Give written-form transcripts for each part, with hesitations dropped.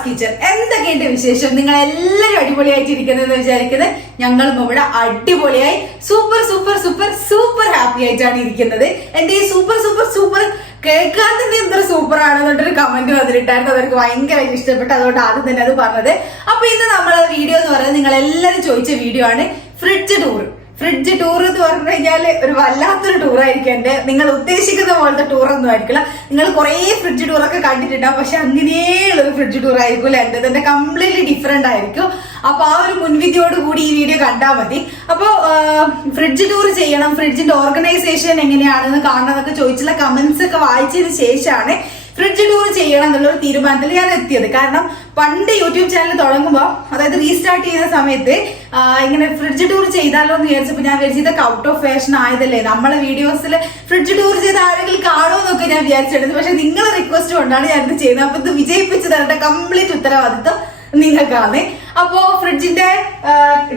Shaz kitchen. എന്തൊക്കെയുണ്ട് വിശേഷം? നിങ്ങൾ എല്ലാവരും അടിപൊളിയായിട്ടിരിക്കുന്നതെന്ന് വിചാരിക്കുന്നത്. ഞങ്ങളും ഇവിടെ അടിപൊളിയായി super super super super happy ആയിട്ടാണ് ഇരിക്കുന്നത്. എന്റെ ഈ സൂപ്പർ സൂപ്പർ സൂപ്പർ കേൾക്കാൻ തന്നെ എത്ര സൂപ്പർ ആണെന്നൊരു കമന്റ് വന്നിട്ടായിരുന്നു. അതെനിക്ക് ഭയങ്കരമായിട്ട് ഇഷ്ടപ്പെട്ടു, അതുകൊണ്ട് ആദ്യം തന്നെ അത് പറഞ്ഞത്. അപ്പൊ ഇന്ന് നമ്മളെ വീഡിയോ എന്ന് പറയുന്നത് നിങ്ങൾ എല്ലാവരും ചോദിച്ച വീഡിയോ ആണ്, ഫ്രിഡ്ജ് ടൂർ. ഫ്രിഡ്ജ് ടൂർ എന്ന് പറഞ്ഞു കഴിഞ്ഞാൽ ഒരു വല്ലാത്തൊരു ടൂറായിരിക്കും. എന്റെ നിങ്ങൾ ഉദ്ദേശിക്കുന്ന പോലത്തെ ടൂറൊന്നും ആയിരിക്കില്ല. നിങ്ങൾ കുറെ ഫ്രിഡ്ജ് ടൂറൊക്കെ കണ്ടിട്ടുണ്ടാവും, പക്ഷെ അങ്ങനെയുള്ളൊരു ഫ്രിഡ്ജ് ടൂർ ആയിരിക്കും എന്റെ കംപ്ലീറ്റ്ലി ഡിഫറെന്റ് ആയിരിക്കും. അപ്പൊ ആ ഒരു മുൻവിധിയോട് കൂടി ഈ വീഡിയോ കണ്ടാൽ മതി. അപ്പൊ ഫ്രിഡ്ജ് ടൂർ ചെയ്യണം, ഫ്രിഡ്ജിന്റെ ഓർഗനൈസേഷൻ എങ്ങനെയാണെന്ന് കാണണമെന്നൊക്കെ ചോദിച്ചുള്ള കമന്റ്സ് ഒക്കെ വായിച്ചതിന് ശേഷമാണ് ഫ്രിഡ്ജ് ടൂർ ചെയ്യണം എന്നുള്ളൊരു തീരുമാനത്തിൽ ഞാൻ എത്തിയത്. കാരണം പണ്ട് യൂട്യൂബ് ചാനൽ തുടങ്ങുമ്പോൾ, അതായത് റീസ്റ്റാർട്ട് ചെയ്യുന്ന സമയത്ത് ഇങ്ങനെ ഫ്രിഡ്ജ് ടൂർ ചെയ്താലോ എന്ന് വിചാരിച്ചപ്പോൾ ഞാൻ വിചാരിച്ചു ഇതൊക്കെ ഔട്ട് ഓഫ് ഫാഷൻ ആയതല്ലേ, നമ്മളെ വീഡിയോസിൽ ഫ്രിഡ്ജ് ടൂർ ചെയ്ത് ആരെങ്കിലും കാണുമെന്നൊക്കെ ഞാൻ വിചാരിച്ചിട്ടുണ്ട്. പക്ഷെ നിങ്ങളെ റിക്വസ്റ്റ് കൊണ്ടാണ് ഞാൻ ഇത് ചെയ്യുന്നത്. അപ്പൊ ഇത് വിജയിപ്പിച്ച് തരേണ്ട കംപ്ലീറ്റ് ഉത്തരവാദിത്വം നിങ്ങൾക്കാണ്. അപ്പോ ഫ്രിഡ്ജിന്റെ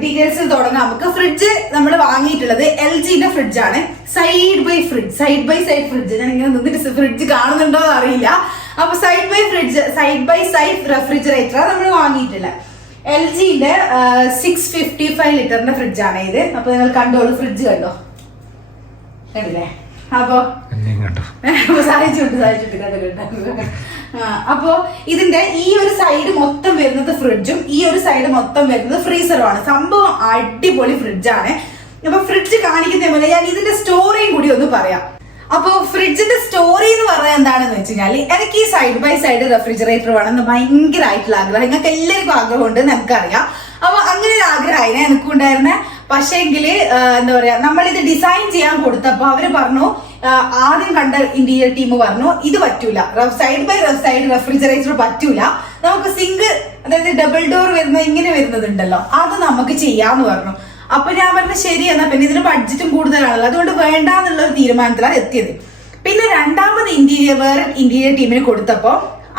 ഡീറ്റെയിൽസ് തുടങ്ങാം നമുക്ക്. ഫ്രിഡ്ജ് നമ്മൾ വാങ്ങിയിട്ടുള്ളത് LGന്റെ ഫ്രിഡ്ജാണ്. Side by side fridge. ഞാൻ ഇങ്ങനെ നിന്നിട്ട് ഫ്രിഡ്ജ് കാണുന്നുണ്ടോ എന്ന് അറിയില്ല. അപ്പൊ സൈഡ് ബൈ സൈഡ് റെഫ്രിജറേറ്ററാണ് നമ്മൾ വാങ്ങിയിട്ടുള്ളത്. LGന്റെ 655 ലിറ്ററിന്റെ ഫ്രിഡ്ജാണ് ഇത്. അപ്പൊ നിങ്ങൾ കണ്ടോളൂ, ഫ്രിഡ്ജ് കണ്ടില്ലേ? അപ്പൊ അപ്പോ ഇതിന്റെ ഈ ഒരു സൈഡ് മൊത്തം വരുന്നത് ഫ്രിഡ്ജും ഈ ഒരു സൈഡ് മൊത്തം വരുന്നത് ഫ്രീസറുമാണ്. സംഭവം അടിപൊളി ഫ്രിഡ്ജാണ്. അപ്പൊ ഫ്രിഡ്ജ് കാണിക്കുന്ന പോലെ ഞാൻ ഇതിന്റെ സ്റ്റോറിയും കൂടി ഒന്ന് പറയാം. അപ്പൊ ഫ്രിഡ്ജിന്റെ സ്റ്റോറി എന്ന് പറഞ്ഞാൽ എന്താണെന്ന് വെച്ച് കഴിഞ്ഞാൽ, എനിക്ക് ഈ സൈഡ് ബൈ സൈഡ് റെഫ്രിജറേറ്റർ വേണമെന്ന് ഭയങ്കരമായിട്ടുള്ള ആഗ്രഹം. നിങ്ങൾക്ക് എല്ലാവർക്കും ആഗ്രഹമുണ്ട്, നമുക്കറിയാം. അപ്പൊ അങ്ങനെ ഒരു ആഗ്രഹമായിരുന്നു എനിക്കും ഉണ്ടായിരുന്നെ. പക്ഷേങ്കില് എന്താ പറയാ, നമ്മളിത് ഡിസൈൻ ചെയ്യാൻ കൊടുത്തപ്പോ അവര് പറഞ്ഞു, ആദ്യം കണ്ട ഇന്റീരിയർ ടീം പറഞ്ഞു ഇത് പറ്റൂല, സൈഡ് ബൈ സൈഡ് റെഫ്രിജറേറ്റർ പറ്റൂല, നമുക്ക് സിങ്ക്, അതായത് ഡബിൾ ഡോർ വരുന്ന ഇങ്ങനെ വരുന്നതുണ്ടല്ലോ, അത് നമുക്ക് ചെയ്യാന്ന് പറഞ്ഞു. അപ്പൊ ഞാൻ പറഞ്ഞു ശരി എന്നാ, പിന്നെ ഇതിന് ബഡ്ജറ്റും കൂടുതലാണല്ലോ, അതുകൊണ്ട് വേണ്ട എന്നുള്ള ഒരു തീരുമാനത്തിലാണ് എത്തിയത്. പിന്നെ രണ്ടാമത് വേറെ ഇന്റീരിയർ ടീമിന് കൊടുത്തപ്പോ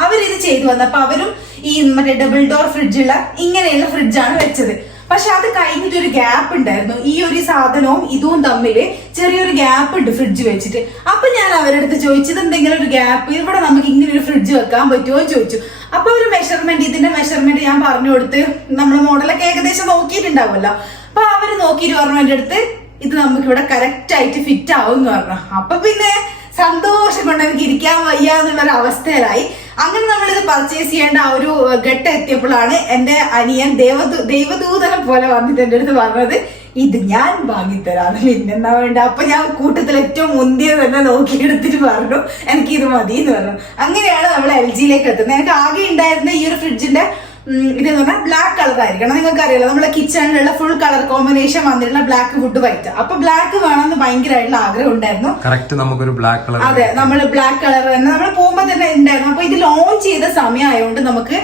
അവരിത് ചെയ്തു വന്നപ്പോ അവരും ഈ മറ്റേ ഡബിൾ ഡോർ ഫ്രിഡ്ജുള്ള ഇങ്ങനെയുള്ള ഫ്രിഡ്ജാണ് വെച്ചത്. പക്ഷെ അത് കഴിഞ്ഞിട്ട് ഒരു ഗ്യാപ്പ് ഉണ്ടായിരുന്നു. ഈ ഒരു സാധനവും ഇതും തമ്മിൽ ചെറിയൊരു ഗ്യാപ്പ് ഉണ്ട് ഫ്രിഡ്ജ് വെച്ചിട്ട്. അപ്പൊ ഞാൻ അവരുടെ അടുത്ത് ചോദിച്ചത് എന്തെങ്കിലും ഒരു ഗ്യാപ്പ് ഇവിടെ നമുക്ക് ഇങ്ങനെ ഒരു ഫ്രിഡ്ജ് വെക്കാൻ പറ്റുമോ എന്ന് ചോദിച്ചു. അപ്പൊ ഒരു ഇതിന്റെ മെഷർമെന്റ് ഞാൻ പറഞ്ഞു കൊടുത്ത്, നമ്മൾ മോഡലൊക്കെ ഏകദേശം നോക്കിയിട്ടുണ്ടാവുമല്ലോ. അപ്പൊ അവര് നോക്കിയിട്ട് പറഞ്ഞു എന്റെ അടുത്ത് ഇത് നമുക്ക് ഇവിടെ കറക്റ്റ് ആയിട്ട് ഫിറ്റ് ആവും എന്ന് പറഞ്ഞു. അപ്പൊ പിന്നെ സന്തോഷം കൊണ്ട് എനിക്ക് ഇരിക്കാൻ വയ്യ എന്നുള്ളൊരു അവസ്ഥയിലായി. അങ്ങനെ നമ്മളിത് പർച്ചേസ് ചെയ്യേണ്ട ആ ഒരു ഘട്ടം എത്തിയപ്പോഴാണ് എന്റെ അനിയൻ ദൈവദൂതനെ പോലെ വന്നിട്ട് എന്റെ അടുത്ത് പറഞ്ഞത് ഇത് ഞാൻ വാങ്ങിത്തരാന്ന്. പിന്നെന്താ വേണ്ട. അപ്പൊ ഞാൻ കൂട്ടത്തിൽ ഏറ്റവും മുന്തിയത് തന്നെ നോക്കിയെടുത്തിട്ട് പറഞ്ഞു എനിക്ക് ഇത് മതി എന്ന് പറഞ്ഞു. അങ്ങനെയാണ് നമ്മൾ LGയിലേക്ക് എത്തുന്നത്. എനിക്ക് ആകെ ഉണ്ടായിരുന്ന ഈ ഒരു ഫ്രിഡ്ജിന്റെ ഇതെന്ന് പറഞ്ഞാൽ ബ്ലാക്ക് കളർ ആയിരിക്കണം. നിങ്ങൾക്ക് അറിയാലോ, നമ്മളെ കിച്ചണിലുള്ള ഫുൾ കളർ കോമ്പിനേഷൻ വന്നിട്ടുള്ള ബ്ലാക്ക് വുഡ് വൈറ്റ്. അപ്പൊ ബ്ലാക്ക് വേണമെന്ന് ഭയങ്കരമായിട്ടുള്ള ആഗ്രഹം ഉണ്ടായിരുന്നു. നമുക്കൊരു ബ്ലാക്ക് കളർ, അതെ, നമ്മൾ ബ്ലാക്ക് കളർ തന്നെ നമ്മൾ പോകുമ്പോ തന്നെ ഉണ്ടായിരുന്നു. അപ്പൊ ഇത് ലോഞ്ച് ചെയ്ത സമയമായതുകൊണ്ട് നമുക്ക്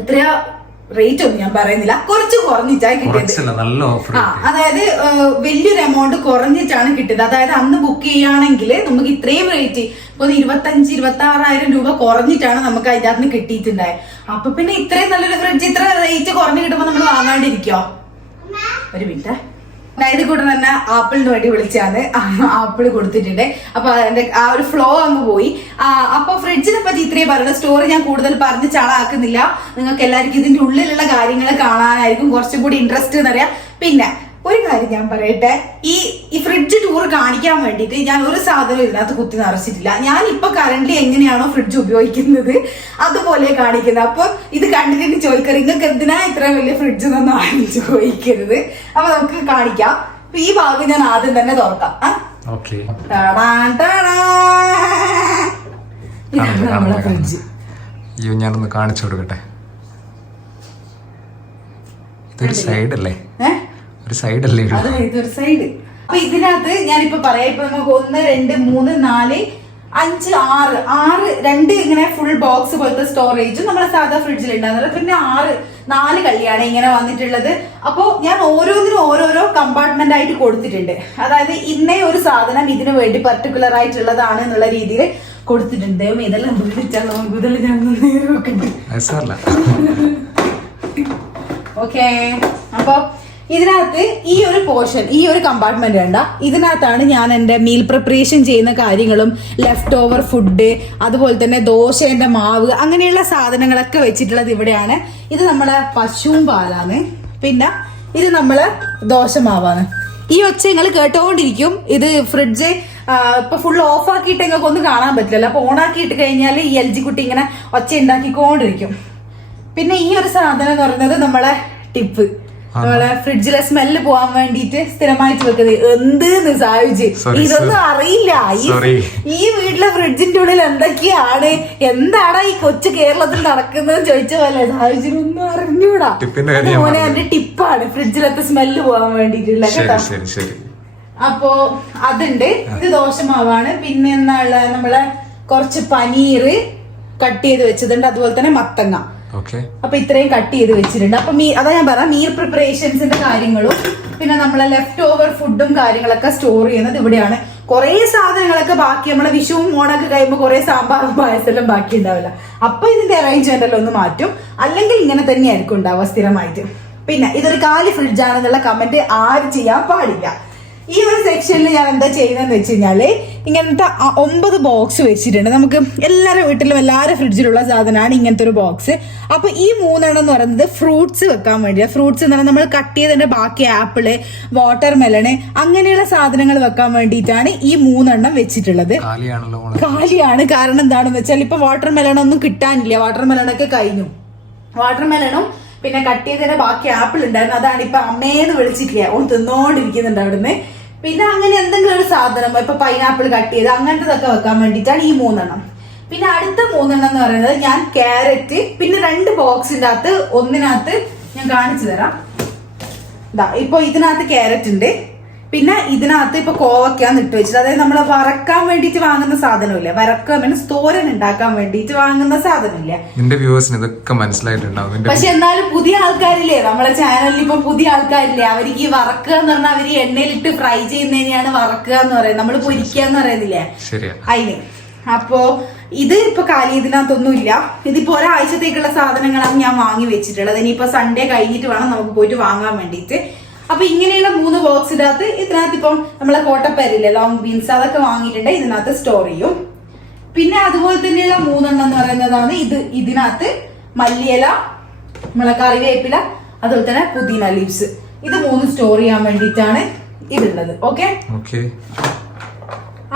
എത്രയാ റേറ്റ് ഒന്നും ഞാൻ പറയുന്നില്ല, കുറച്ച് കുറഞ്ഞിട്ടാണ് കിട്ടിയത്. അതായത് വലിയൊരു എമൗണ്ട് കുറഞ്ഞിട്ടാണ് കിട്ടിയത്. അതായത് അന്ന് ബുക്ക് ചെയ്യുകയാണെങ്കിൽ നമുക്ക് ഇത്രയും റേറ്റ്, ഇപ്പൊ 25,000-26,000 രൂപ കുറഞ്ഞിട്ടാണ് നമുക്ക് അതിന്റെ അകത്ത് കിട്ടിയിട്ടുണ്ടായത്. അപ്പൊ പിന്നെ ഇത്രയും നല്ലൊരു ഫ്രിഡ്ജ് ഇത്ര റേറ്റ് കുറഞ്ഞു കിട്ടുമ്പോ നമ്മൾ വാങ്ങാണ്ടിരിക്കോ? ഒരു മിനിറ്റ്. ഇത് കൂടെ തന്നെ ആപ്പിളിന് വേണ്ടി വിളിച്ചാണ്, ആപ്പിൾ കൊടുത്തിട്ടുണ്ട്. അപ്പൊ അതിന്റെ ആ ഒരു ഫ്ലോ അങ്ങ് പോയി. അപ്പൊ ഫ്രിഡ്ജിനെ പറ്റി ഇത്രയും പറയുന്ന സ്റ്റോറി ഞാൻ കൂടുതൽ പറഞ്ഞ് ചാളാക്കുന്നില്ല. നിങ്ങൾക്ക് എല്ലാവർക്കും ഇതിന്റെ ഉള്ളിലുള്ള കാര്യങ്ങൾ കാണാനായിരിക്കും കുറച്ചും കൂടി ഇൻട്രസ്റ്റ് എന്നറിയാം. പിന്നെ ഒരു കാര്യം ഞാൻ പറയട്ടെ, ഈ ഫ്രിഡ്ജ് ടൂർ കാണിക്കാൻ വേണ്ടിയിട്ട് ഞാൻ ഒരു സാധനം ഇതിനകത്ത് കുത്തി നിറച്ചിട്ടില്ല. ഞാൻ ഇപ്പൊ കറന്റ് എങ്ങനെയാണോ ഫ്രിഡ്ജ് ഉപയോഗിക്കുന്നത് അതുപോലെ കാണിക്കുന്നത്. അപ്പൊ ഇത് കണ്ടിട്ട് ചോദിക്കരുത് നിങ്ങൾക്ക് എന്തിനാ ഇത്ര വലിയ ഫ്രിഡ്ജ് എന്നൊന്നും ആരും ചോദിക്കരുത്. അപ്പൊ നമുക്ക് കാണിക്കാം. ഈ ഭാഗം ഞാൻ ആദ്യം തന്നെ തുറക്കാം. നമ്മളെ ഫ്രിഡ്ജ് ഞാനൊന്ന് കാണിച്ചു കൊടുക്കട്ടെ. ഇതൊരു സൈഡ് അല്ലേ? ഒരു സൈഡ് അല്ലേ? അതെ, ഇതൊരു സൈഡ്. അപ്പൊ ഇതിനകത്ത് ഞാനിപ്പോ പറയാം. ഇപ്പൊ നമുക്ക് 1, 2, 3, 4, 5, 6 രണ്ട് ഇങ്ങനെ ഫുൾ ബോക്സ് പോലത്തെ സ്റ്റോറേജും നമ്മുടെ സാധാ ഫ്രിഡ്ജിൽ ഉണ്ടാകുന്നത്. പിന്നെ 4 കള്ളിയാണ് ഇങ്ങനെ വന്നിട്ടുള്ളത്. അപ്പോ ഞാൻ ഓരോന്നിനും ഓരോരോ കമ്പാർട്ട്മെന്റ് ആയിട്ട് കൊടുത്തിട്ടുണ്ട്. അതായത് ഇന്നേ ഒരു സാധനം ഇതിനു വേണ്ടി പർട്ടിക്കുലർ ആയിട്ടുള്ളതാണ് എന്നുള്ള രീതിയിൽ കൊടുത്തിട്ടുണ്ട്. ഇതെല്ലാം ഇതെല്ലാം ഞാൻ നേരെ വെക്കുന്നുണ്ട്. ഓക്കെ. അപ്പൊ ഇതിനകത്ത് ഈ ഒരു പോർഷൻ, ഈ ഒരു കമ്പാർട്ട്മെന്റ് കണ്ട, ഇതിനകത്താണ് ഞാൻ എന്റെ മീൽ പ്രിപ്പറേഷൻ ചെയ്യുന്ന കാര്യങ്ങളും ലെഫ്റ്റ് ഓവർ ഫുഡ്, അതുപോലെ തന്നെ ദോശേന്റെ മാവ്, അങ്ങനെയുള്ള സാധനങ്ങളൊക്കെ വെച്ചിട്ടുള്ളത് ഇവിടെയാണ്. ഇത് നമ്മളെ പശുവും പാലാണ്. പിന്നെ ഇത് നമ്മള് ദോശമാവാണ്. ഈ ഒച്ച നിങ്ങൾ കേട്ടോണ്ടിരിക്കും. ഇത് ഫ്രിഡ്ജ് ഇപ്പൊ ഫുൾ ഓഫ് ആക്കിയിട്ട് നിങ്ങൾക്ക് ഒന്നും കാണാൻ പറ്റില്ല. അപ്പൊ ഓൺ ആക്കിയിട്ട് കഴിഞ്ഞാൽ ഈ LG കുട്ടി ഇങ്ങനെ ഒച്ച ഉണ്ടാക്കിക്കൊണ്ടിരിക്കും. പിന്നെ ഈ ഒരു സാധനം എന്ന് പറയുന്നത് നമ്മളെ ടിപ്പ്, നമ്മളെ ഫ്രിഡ്ജിലെ സ്മെല്ല് പോവാൻ വേണ്ടിട്ട് സ്ഥിരമായിട്ട് വെക്കുന്നത്. എന്ത് സാഹിജ് ഇതൊന്നും അറിയില്ല. ഈ വീട്ടിലെ ഫ്രിഡ്ജിന്റെ ഉള്ളിൽ എന്തൊക്കെയാണ്, എന്താണ് ഈ കൊച്ചു കേരളത്തിൽ നടക്കുന്നത് ചോദിച്ച പോലെ സാഹിജിനൊന്നും അറിഞ്ഞൂടാ. മോനെ എന്റെ ടിപ്പാണ് ഫ്രിഡ്ജിലത്തെ സ്മെല്ല് പോവാൻ വേണ്ടിട്ടുള്ള കേട്ടോ. അപ്പോ അതുണ്ട്. ഇത് ദോശമാവാണ്. പിന്നെ എന്നുള്ള നമ്മളെ കുറച്ച് പനീർ കട്ട് ചെയ്ത് വെച്ചതുണ്ട്, അതുപോലെ തന്നെ മത്തങ്ങ. അപ്പൊ ഇത്രയും കട്ട് ചെയ്ത് വെച്ചിട്ടുണ്ട്. അപ്പൊ അതാ ഞാൻ പറയാം, മീൽ പ്രിപ്പറേഷൻസിന്റെ കാര്യങ്ങളും പിന്നെ നമ്മളെ ലെഫ്റ്റ് ഓവർ ഫുഡും കാര്യങ്ങളൊക്കെ സ്റ്റോർ ചെയ്യുന്നത് ഇവിടെയാണ്. കുറെ സാധനങ്ങളൊക്കെ ബാക്കി, നമ്മളെ വിഷുവും ഓണൊക്കെ കഴിയുമ്പോൾ കുറെ സാമ്പാറും പായസെല്ലാം ബാക്കി ഉണ്ടാവില്ല. അപ്പൊ ഇതിന്റെ അറേഞ്ച്മെന്റ് എല്ലാം ഒന്ന് മാറ്റും, അല്ലെങ്കിൽ ഇങ്ങനെ തന്നെയായിരിക്കും ഉണ്ടാവുക സ്ഥിരമായിട്ട്. പിന്നെ ഇതൊരു കാലി ഫ്രിഡ്ജാണെന്നുള്ള കമന്റ് ആരും ചെയ്യാൻ പാടില്ല. ഈ ഒരു സെക്ഷനിൽ ഞാൻ എന്താ ചെയ്യുന്നതെന്ന് വെച്ച് കഴിഞ്ഞാല് ഇങ്ങനത്തെ 9 ബോക്സ് വെച്ചിട്ടുണ്ട്. നമുക്ക് എല്ലാവരുടെ വീട്ടിലും എല്ലാവരുടെ ഫ്രിഡ്ജിലുള്ള സാധനമാണ് ഇങ്ങനത്തെ ഒരു ബോക്സ്. അപ്പൊ ഈ 3 എന്ന് പറയുന്നത് ഫ്രൂട്ട്സ് വെക്കാൻ വേണ്ടിയാ. ഫ്രൂട്ട്സ് എന്ന് പറഞ്ഞാൽ നമ്മൾ കട്ട് ചെയ്തതിന്റെ ബാക്കി ആപ്പിള്, വാട്ടർ മെലണ്, അങ്ങനെയുള്ള സാധനങ്ങൾ വെക്കാൻ വേണ്ടിയിട്ടാണ് ഈ 3 വെച്ചിട്ടുള്ളത്. കാലിയാണ്. കാരണം എന്താണെന്ന് വെച്ചാൽ ഇപ്പൊ വാട്ടർ മെലൺ ഒന്നും കിട്ടാനില്ല. വാട്ടർ മെലണൊക്കെ കഴിഞ്ഞു. വാട്ടർ മെലണും പിന്നെ കട്ട് ചെയ്തതിന്റെ ബാക്കി ആപ്പിൾ ഉണ്ടായിരുന്നു. അതാണ് ഇപ്പൊ അമ്മേന്ന് വിളിച്ചിട്ടില്ല, ഓൻ തിന്നോണ്ടിരിക്കുന്നുണ്ട് അവിടുന്ന്. പിന്നെ അങ്ങനെ എന്തെങ്കിലും ഒരു സാധനം, ഇപ്പൊ പൈനാപ്പിൾ കട്ട് ചെയ്ത് അങ്ങനത്തതൊക്കെ വെക്കാൻ വേണ്ടിയിട്ടാണ് ഈ 3. പിന്നെ അടുത്ത 3 എന്ന് പറയുന്നത് ഞാൻ ക്യാരറ്റ്, പിന്നെ 2 ബോക്സിന്റെ അകത്ത് ഒന്നിനകത്ത് ഞാൻ കാണിച്ചു തരാം. ഇപ്പൊ ഇതിനകത്ത് ക്യാരറ്റ് ഉണ്ട്. പിന്നെ ഇതിനകത്ത് ഇപ്പൊ കോവയ്ക്കാന്ന് ഇട്ട് വെച്ചിട്ട്, അതായത് നമ്മൾ വറക്കാൻ വേണ്ടിട്ട് വാങ്ങുന്ന സാധനമില്ല, വറക്കാൻ മീൻസ് തോരൻ ഉണ്ടാക്കാൻ വേണ്ടിട്ട് വാങ്ങുന്ന സാധനമില്ല. ഇതൊക്കെ മനസ്സിലായിട്ടുണ്ടാവും. പക്ഷെ എന്നാലും പുതിയ ആൾക്കാരില്ലേ നമ്മളെ ചാനലിൽ, ഇപ്പൊ പുതിയ ആൾക്കാരില്ലേ, അവർക്ക് ഈ വറക്കുക എന്ന് പറഞ്ഞാൽ അവര് എണ്ണയിലിട്ട് ഫ്രൈ ചെയ്യുന്നതിനെയാണ് വറക്കുക എന്ന് പറയുന്നത്. നമ്മൾ പൊരിക്കുക എന്ന് പറയുന്നില്ലേ അതിന്. അപ്പോ ഇത് ഇപ്പൊ കാലി ഇതിനകത്തൊന്നും ഇല്ല. ഇതിപ്പോ ഒരാഴ്ചത്തേക്കുള്ള സാധനങ്ങളാണ് ഞാൻ വാങ്ങി വെച്ചിട്ടുള്ളത്. ഇനിയിപ്പോ സൺഡേ കഴിഞ്ഞിട്ട് വേണം നമുക്ക് പോയിട്ട് വാങ്ങാൻ വേണ്ടിയിട്ട്. അപ്പൊ ഇങ്ങനെയുള്ള 3 ബോക്സിന്റെ അകത്ത് ഇതിനകത്ത് ഇപ്പം നമ്മളെ കോട്ടപ്പരില്ലേ, ലോങ് ബീൻസ്, അതൊക്കെ വാങ്ങിയിട്ടുണ്ട്, ഇതിനകത്ത് സ്റ്റോർ ചെയ്യും. പിന്നെ അതുപോലെ തന്നെയുള്ള 3 എന്ന് പറയുന്നതാണ് ഇതിനകത്ത് മല്ലിയില, നമ്മളെ കറിവേപ്പില, അതുപോലെ തന്നെ പുതിന ലീവ്സ്. ഇത് 3 സ്റ്റോർ ചെയ്യാൻ വേണ്ടിയിട്ടാണ് ഇതുള്ളത്. ഓക്കെ.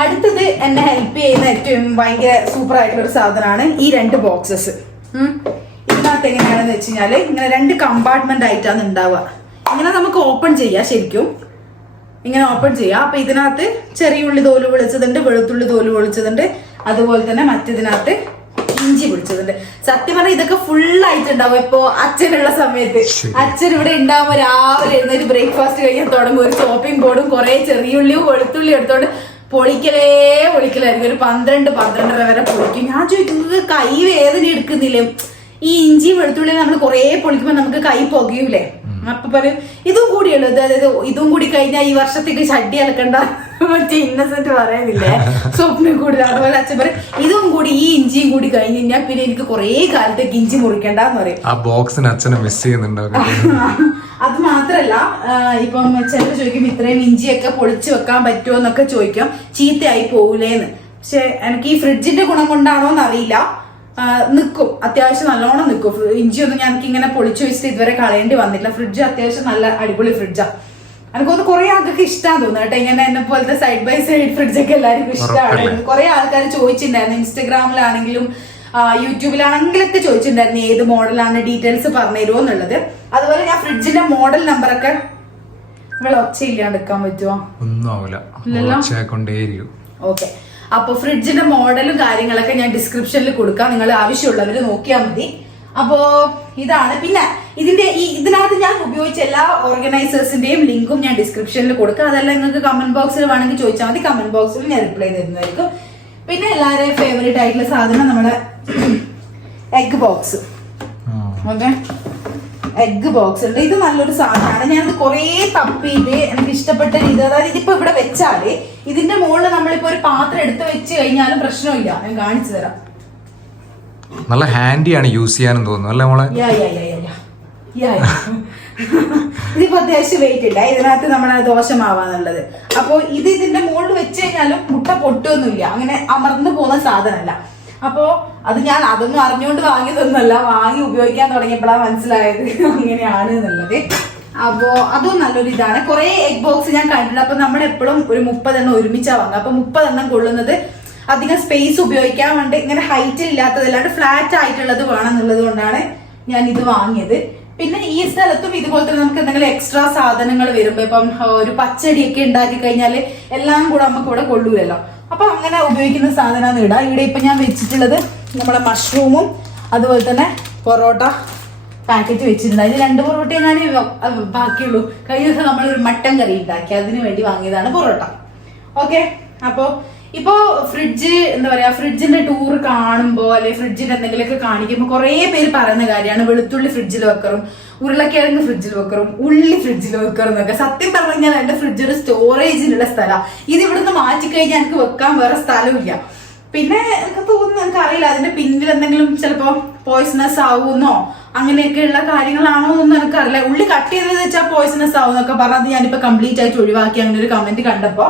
അടുത്തത് എന്നെ ഹെൽപ്പ് ചെയ്യുന്ന ഏറ്റവും ഭയങ്കര സൂപ്പർ ആയിട്ടുള്ള ഒരു സാധനമാണ് ഈ 2 ബോക്സസ്. ഇതിനകത്ത് എങ്ങനെയാണെന്ന് വെച്ച് കഴിഞ്ഞാല് ഇങ്ങനെ 2 കമ്പാർട്ട്മെന്റ് ആയിട്ടാണ് ഉണ്ടാവുക. ഇങ്ങനെ നമുക്ക് ഓപ്പൺ ചെയ്യാം, ശരിക്കും ഇങ്ങനെ ഓപ്പൺ ചെയ്യാം. അപ്പൊ ഇതിനകത്ത് ചെറിയ ഉള്ളി തോല് പൊളിച്ചതുണ്ട്, വെളുത്തുള്ളി തോല് പൊളിച്ചതുണ്ട്, അതുപോലെ തന്നെ മറ്റേതിനകത്ത് ഇഞ്ചി പൊളിച്ചതുണ്ട്. സത്യം പറഞ്ഞാൽ ഇതൊക്കെ ഫുള്ളായിട്ടുണ്ടാവും. ഇപ്പൊ അച്ഛനുള്ള സമയത്ത് അച്ഛൻ ഇവിടെ ഉണ്ടാവുമ്പോ രാവിലെ എഴുന്നേറ്റ് ബ്രേക്ക്ഫാസ്റ്റ് കഴിയാൻ തുടങ്ങും. ഒരു ചോപ്പിംഗ് ബോർഡും കുറെ ചെറിയ ഉള്ളിയും വെളുത്തുള്ളി എടുത്തോണ്ട് പൊളിക്കലായിരിക്കും. ഒരു 12-12:30 വരെ പൊളിക്കും. ഞാൻ ചോദിക്കുന്നത് കൈ വേദന എടുക്കുന്നില്ലേ? ഈ ഇഞ്ചിയും വെളുത്തുള്ളിയും നമ്മൾ കുറെ പൊളിക്കുമ്പോ നമുക്ക് കൈ പുകയൂലേ? അപ്പൊ പറയും ഇതും കൂടിയുള്ളൂ, അതായത് ഇതും കൂടി കഴിഞ്ഞാൽ ഈ വർഷത്തേക്ക് ഷഡ്ഡി അലക്കണ്ട, മറ്റേ ഇന്നസെന്റ് പറയുന്നില്ലേ, സ്വപ്നം കൂടുതൽ. അതുപോലെ അച്ഛൻ പറയും ഇതും കൂടി, ഈ ഇഞ്ചിയും കൂടി കഴിഞ്ഞ് കഴിഞ്ഞാൽ പിന്നെ എനിക്ക് കുറെ കാലത്തേക്ക് ഇഞ്ചി മുറിക്കണ്ടെന്ന് പറയും. ആ ബോക്സിന് അച്ഛനെ മിസ് ചെയ്യുന്നുണ്ടോ? അത് മാത്രല്ല, ഇപ്പം ചിലർ ചോദിക്കും ഇത്രയും ഇഞ്ചിയൊക്കെ പൊളിച്ചു വെക്കാൻ പറ്റുമോ എന്നൊക്കെ ചോദിക്കും, ചീത്തയായി പോകൂലേന്ന്. പക്ഷെ എനിക്ക് ഈ ഫ്രിഡ്ജിന്റെ ഗുണം കൊണ്ടാണോന്ന് അറിയില്ല, നിൽക്കും, അത്യാവശ്യം നല്ലോണം നിൽക്കും. ഇഞ്ചിയൊന്നും ഞാൻ ഇങ്ങനെ പൊളിച്ചു വെച്ചിട്ട് ഇതുവരെ കളയേണ്ടി വന്നില്ല. ഫ്രിഡ്ജ് അത്യാവശ്യം നല്ല അടിപൊളി ഫ്രിഡ്ജാ. എനിക്കൊന്ന് കുറെ ആൾക്കാർക്ക് ഇഷ്ടമാണ് തോന്നുന്നു കേട്ടോ, ഇങ്ങനെ എന്നെ പോലത്തെ സൈഡ് ബൈ സൈഡ് ഫ്രിഡ്ജൊക്കെ എല്ലാവർക്കും ഇഷ്ടമാണ്. കുറെ ആൾക്കാർ ചോദിച്ചിട്ടുണ്ടായിരുന്നു, ഇൻസ്റ്റഗ്രാമിലാണെങ്കിലും യൂട്യൂബിലാണെങ്കിലൊക്കെ ചോദിച്ചിട്ടുണ്ടായിരുന്നു ഏത് മോഡലാണ്, ഡീറ്റെയിൽസ് പറഞ്ഞു തരുമോ എന്നുള്ളത്. അതുപോലെ ഞാൻ ഫ്രിഡ്ജിന്റെ മോഡൽ നമ്പറൊക്കെ ഇവിടെ ഒച്ചയില്ലാണ്ട് എടുക്കാൻ പറ്റുമോ? ഒന്നും ആവില്ല. ഓക്കെ. അപ്പൊ ഫ്രിഡ്ജിന്റെ മോഡലും കാര്യങ്ങളൊക്കെ ഞാൻ ഡിസ്ക്രിപ്ഷനിൽ കൊടുക്കാം, നിങ്ങൾ ആവശ്യമുള്ളവര് നോക്കിയാൽ മതി. അപ്പോ ഇതാണ്. പിന്നെ ഇതിനകത്ത് ഞാൻ ഉപയോഗിച്ച എല്ലാ ഓർഗനൈസേഴ്സിന്റെയും ലിങ്കും ഞാൻ ഡിസ്ക്രിപ്ഷനിൽ കൊടുക്കാം. അതെല്ലാം നിങ്ങൾക്ക് കമന്റ് ബോക്സിൽ വേണമെങ്കിൽ ചോദിച്ചാൽ മതി, കമന്റ് ബോക്സിൽ ഞാൻ റിപ്ലൈ തരുന്നതായിരിക്കും. പിന്നെ എല്ലാവരുടെയും ഫേവറേറ്റ് ആയിട്ടുള്ള സാധനം നമ്മുടെ egg box. Okay, egg box ഉണ്ട്. ഇത് നല്ലൊരു സാധനമാണ്. ഞാനത് കുറെ തപ്പിയിട്ട് എനിക്ക് ഇഷ്ടപ്പെട്ട രീതി, അതായത് ഇതിപ്പോ ഇവിടെ വെച്ചാല് ഇതിന്റെ മുകളിൽ നമ്മളിപ്പോ ഒരു പാത്രം എടുത്ത് വെച്ച് കഴിഞ്ഞാലും പ്രശ്നമില്ല. ഞാൻ കാണിച്ചു തരാം. നല്ല ഹാൻഡിയാണ് യൂസ് ചെയ്യാനും തോന്നുന്നു അല്ലേ മോളെ? ഇതിപ്പോ അത്യാവശ്യം വെയിറ്റ് ഇല്ല, ഇതിനകത്ത് നമ്മുടെ ദോശമാവാന്നുള്ളത്. അപ്പൊ ഇതിന്റെ മുകളിൽ വെച്ച് കഴിഞ്ഞാലും മുട്ട പൊട്ടുമൊന്നുമില്ല, അങ്ങനെ അമർന്നു പോകുന്ന സാധനമല്ല. അപ്പോ അത് ഞാൻ അതൊന്നും അറിഞ്ഞുകൊണ്ട് വാങ്ങിയതൊന്നുമല്ല, വാങ്ങി ഉപയോഗിക്കാൻ തുടങ്ങിയപ്പോഴാണ് മനസ്സിലായത് അങ്ങനെയാണ് എന്നുള്ളത്. അപ്പോ അതും നല്ലൊരു ഇതാണ്. കുറെ എഗ് ബോക്സ് ഞാൻ കണ്ടിട്ടുണ്ട്. അപ്പൊ നമ്മൾ എപ്പോഴും ഒരു 30 എണ്ണം ഒരുമിച്ചാ വാങ്ങുക. അപ്പൊ 30 എണ്ണം കൊള്ളുന്നത് അധികം സ്പേസ് ഉപയോഗിക്കാൻ വേണ്ടി ഇങ്ങനെ ഹൈറ്റ് ഇല്ലാത്തതല്ലാണ്ട് ഫ്ലാറ്റ് ആയിട്ടുള്ളത് വേണം എന്നുള്ളത് കൊണ്ടാണ് ഞാൻ ഇത് വാങ്ങിയത്. പിന്നെ ഈ സ്ഥലത്തും ഇതുപോലെ തന്നെ നമുക്ക് എന്തെങ്കിലും എക്സ്ട്രാ സാധനങ്ങൾ വരുമ്പോ ഇപ്പം ഒരു പച്ചടിയൊക്കെ ഉണ്ടാക്കി കഴിഞ്ഞാല് എല്ലാം കൂടെ നമുക്ക് ഇവിടെ കൊള്ളൂലല്ലോ. അപ്പൊ അങ്ങനെ ഉപയോഗിക്കുന്ന സാധനമാണ് ഇടാം. ഇവിടെ ഇപ്പൊ ഞാൻ വെച്ചിട്ടുള്ളത് നമ്മളെ മഷ്റൂമും അതുപോലെ തന്നെ പൊറോട്ട പാക്കറ്റ് വെച്ചിട്ടുണ്ട്. അതിന് 2 പൊറോട്ട ഞാൻ ബാക്കിയുള്ളൂ. കഴിഞ്ഞ ദിവസം നമ്മളൊരു മട്ടൻ കറി ഉണ്ടാക്കി, അതിന് വേണ്ടി വാങ്ങിയതാണ് പൊറോട്ട. ഓക്കെ, അപ്പോ ഇപ്പോ ഫ്രിഡ്ജ് എന്താ പറയാ, ഫ്രിഡ്ജിന്റെ ടൂർ കാണുമ്പോ അല്ലെ ഫ്രിഡ്ജിന്റെ എന്തെങ്കിലുമൊക്കെ കാണിക്കുമ്പോൾ കുറെ പേര് പറയുന്ന കാര്യമാണ് വെളുത്തുള്ളി ഫ്രിഡ്ജിൽ വെക്കറും, ഉരുളക്കിഴങ്ങ് ഫ്രിഡ്ജിൽ വെക്കറും, ഉള്ളി ഫ്രിഡ്ജിൽ വെക്കറും എന്നൊക്കെ. സത്യം പറഞ്ഞു കഴിഞ്ഞാൽ എന്റെ ഫ്രിഡ്ജ് ഒരു സ്റ്റോറേജിനുള്ള സ്ഥലമാണ്. ഇത് ഇവിടുന്ന് മാറ്റിക്കഴിഞ്ഞാൽ എനിക്ക് വെക്കാൻ വേറെ സ്ഥലമില്ല. പിന്നെ എനിക്ക് തോന്നുന്നു, എനിക്ക് അറിയില്ല അതിന്റെ പിന്നിൽ എന്തെങ്കിലും ചിലപ്പോ പോയിസണസ് ആവുമെന്നോ അങ്ങനെയൊക്കെയുള്ള കാര്യങ്ങളാണോ എന്നൊന്നും എനിക്കറിയില്ല. ഉള്ളി കട്ട് ചെയ്തത് വെച്ചാൽ പോയിസണസ് ആവും എന്നൊക്കെ പറഞ്ഞത് ഞാനിപ്പോ കംപ്ലീറ്റ് ആയിട്ട് ഒഴിവാക്കി അങ്ങനെ ഒരു കമന്റ് കണ്ടപ്പോ.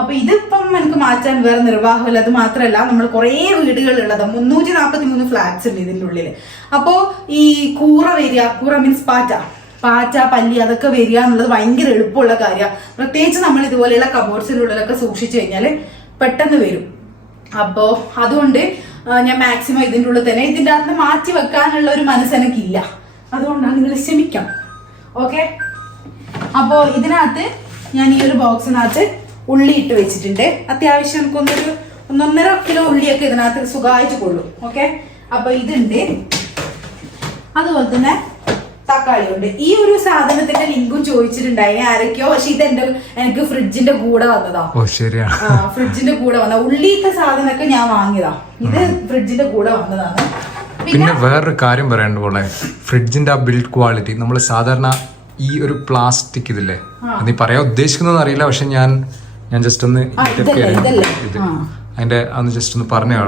അപ്പൊ ഇതിപ്പം എനിക്ക് മാറ്റാൻ വേറെ നിർവാഹമില്ല. അത് മാത്രമല്ല, നമ്മൾ കുറെ വീടുകളുള്ളത് 343 ഫ്ലാറ്റ്സ് ഉണ്ട് ഇതിന്റെ ഉള്ളില്. അപ്പോ ഈ കൂറ വരിക, കൂറ മീൻസ് പാറ്റ പല്ലി അതൊക്കെ വരിക എന്നുള്ളത് ഭയങ്കര എളുപ്പമുള്ള കാര്യമാണ്. പ്രത്യേകിച്ച് നമ്മൾ ഇതുപോലെയുള്ള കബോർഡ്സിന്റെ ഉള്ളിലൊക്കെ സൂക്ഷിച്ചു കഴിഞ്ഞാല് പെട്ടെന്ന് വരും. അപ്പോ അതുകൊണ്ട് ഞാൻ മാക്സിമം ഇതിന്റെ ഉള്ളിൽ തന്നെ, ഇതിന്റെ അകത്ത് മാറ്റി വെക്കാനുള്ള ഒരു മനസ്സ് എനിക്കില്ല. അതുകൊണ്ടാണ് നിങ്ങൾ ക്ഷമിക്കണം. ഓക്കെ, അപ്പോ ഇതിനകത്ത് ഞാൻ ഈ ഒരു ബോക്സിനകത്ത് ഉള്ളി ഇട്ട് വെച്ചിട്ടുണ്ട്. അത്യാവശ്യം നമുക്കൊന്നൊരു 1.5 കിലോ ഉള്ളിയൊക്കെ ഇതിനകത്ത് സുഖമായിട്ട് കൊള്ളും. ഓക്കെ, അപ്പൊ ഇതുണ്ട്. അതുപോലെ തന്നെ തക്കാളി ഉണ്ട്. ഈ ഒരു സാധനത്തിന്റെ ലിങ്കും ചോദിച്ചിട്ടുണ്ടായി ആരൊക്കെയോ, പക്ഷെ ഇത് എനിക്ക് ഫ്രിഡ്ജിന്റെ കൂടെ വന്നതാ. ഫ്രിഡ്ജിന്റെ കൂടെ വന്ന ഉള്ളിത്തെ സാധനമൊക്കെ ഞാൻ വാങ്ങിയതാ. ഇത് ഫ്രിഡ്ജിന്റെ കൂടെ വന്നതാണ്. പിന്നെ വേറൊരു കാര്യം പറയേണ്ട പോലെ, ഫ്രിഡ്ജിന്റെ ആ ബിൽഡ് ക്വാളിറ്റി നമ്മൾ സാധാരണ ഈ ഒരു പ്ലാസ്റ്റിക് ഇതില്ലേ, നീ പറയാൻ ഉദ്ദേശിക്കുന്നതെന്ന് അറിയില്ല, പക്ഷെ ഞാൻ ജസ്റ്റ് ഒന്ന് അതിന്റെ അന്ന് ജസ്റ്റ് ഒന്ന് പറഞ്ഞോ.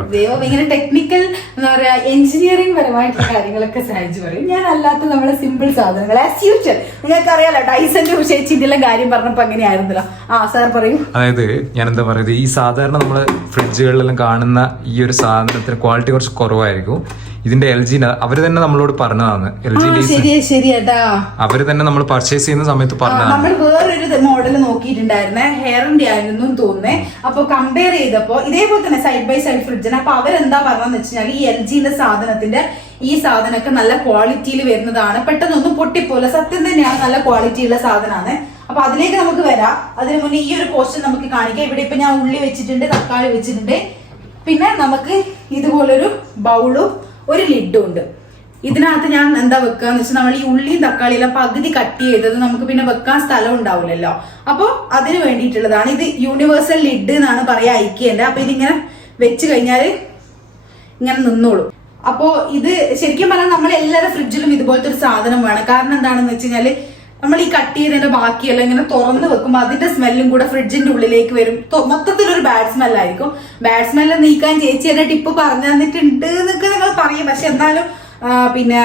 ഇങ്ങനെ ടെക്നിക്കൽ എന്താ പറയാ എഞ്ചിനീയറിംഗ് പരമായിട്ടുള്ള കാര്യങ്ങളൊക്കെ സഹായിച്ചു പറയും. ഞാൻ അല്ലാത്ത നമ്മളെ സിമ്പിൾ സാധനങ്ങൾ ആസ് യൂഷ്വൽ നിങ്ങൾക്ക് അറിയാലോ, ഡൈസന്റെ വിഷയിച്ചിട്ടുള്ള കാര്യം പറഞ്ഞപ്പോ അങ്ങനെയായിരുന്നല്ലോ. സാർ പറയൂ. അതായത് ഞാൻ എന്താ പറയുന്നത്, ഈ സാധാരണ നമ്മള് ഫ്രിഡ്ജുകളിലെല്ലാം കാണുന്ന ഈ ഒരു സാധനത്തിന് ക്വാളിറ്റി കുറച്ച് കുറവായിരിക്കും. ഇതിന്റെ LG അവര് തന്നെ നമ്മളോട് പറഞ്ഞതാണ്. ശരിയാ, അവര് തന്നെ നമ്മൾ പർച്ചേസ് ചെയ്യുന്ന സമയത്ത് പറഞ്ഞതാണ്. നമ്മൾ വേറൊരു മോഡൽ നോക്കിയിട്ടുണ്ടായിരുന്നേ, ഹെയറിന്റെ ആയിരുന്നു തോന്നുന്നേ. അപ്പൊ കമ്പയർ ചെയ്തപ്പോ ഇതേപോലെ തന്നെ സൈഡ് ബൈ സൈഡ് ഫ്രിഡ്ജിന്. അപ്പൊ അവരെന്താ പറഞ്ഞെന്ന് വെച്ചാൽ ഈ LGന്റെ സാധനത്തിന്റെ ഈ സാധനമൊക്കെ നല്ല ക്വാളിറ്റിയിൽ വരുന്നതാണ്, പെട്ടെന്നൊന്നും പൊട്ടിപ്പോലെ. സത്യം തന്നെയാണ്, നല്ല ക്വാളിറ്റിയുള്ള സാധനമാണ്. അപ്പൊ അതിലേക്ക് നമുക്ക് വരാം. അതിന് മുന്നേ ഈ ഒരു പോർഷൻ നമുക്ക് കാണിക്കാം. ഇവിടെ ഇപ്പൊ ഞാൻ ഉള്ളി വെച്ചിട്ടുണ്ട്, തക്കാളി വെച്ചിട്ടുണ്ട്. പിന്നെ നമുക്ക് ഇതുപോലൊരു ബൗളും ഒരു ലിഡും ഉണ്ട്. ഇതിനകത്ത് ഞാൻ എന്താ വെക്കാന്ന് വെച്ചാൽ, നമ്മൾ ഈ ഉള്ളിയും തക്കാളിയെല്ലാം പകുതി കട്ട് ചെയ്തത് നമുക്ക് പിന്നെ വെക്കാൻ സ്ഥലം ഉണ്ടാവില്ലല്ലോ. അപ്പൊ അതിന് വേണ്ടിയിട്ടുള്ളതാണ് ഇത്. യൂണിവേഴ്സൽ ലിഡ് എന്നാണ് പറയാ, ഐക്യന്റെ. അപ്പൊ ഇതിങ്ങനെ വെച്ച് കഴിഞ്ഞാല് ഇങ്ങനെ നിന്നോളൂ. അപ്പോ ഇത് ശരിക്കും പറഞ്ഞാൽ നമ്മൾ എല്ലാവരുടെ ഫ്രിഡ്ജിലും ഇതുപോലത്തെ ഒരു സാധനം വേണം. കാരണം എന്താണെന്ന് വെച്ച് കഴിഞ്ഞാല്, നമ്മൾ ഈ കട്ട് ചെയ്തതിന്റെ ബാക്കിയെല്ലാം ഇങ്ങനെ തുറന്ന് വെക്കുമ്പോൾ അതിന്റെ സ്മെല്ലും കൂടെ ഫ്രിഡ്ജിന്റെ ഉള്ളിലേക്ക് വരും. മൊത്തത്തിലൊരു ബാഡ് സ്മെല്ലായിരിക്കും. ബാഡ് സ്മെല്ല് നീക്കാൻ ചേച്ചി എന്നെ ടിപ്പ് പറഞ്ഞു തന്നിട്ടുണ്ട് എന്നൊക്കെ നിങ്ങൾ പറയും. പക്ഷെ എന്നാലും പിന്നെ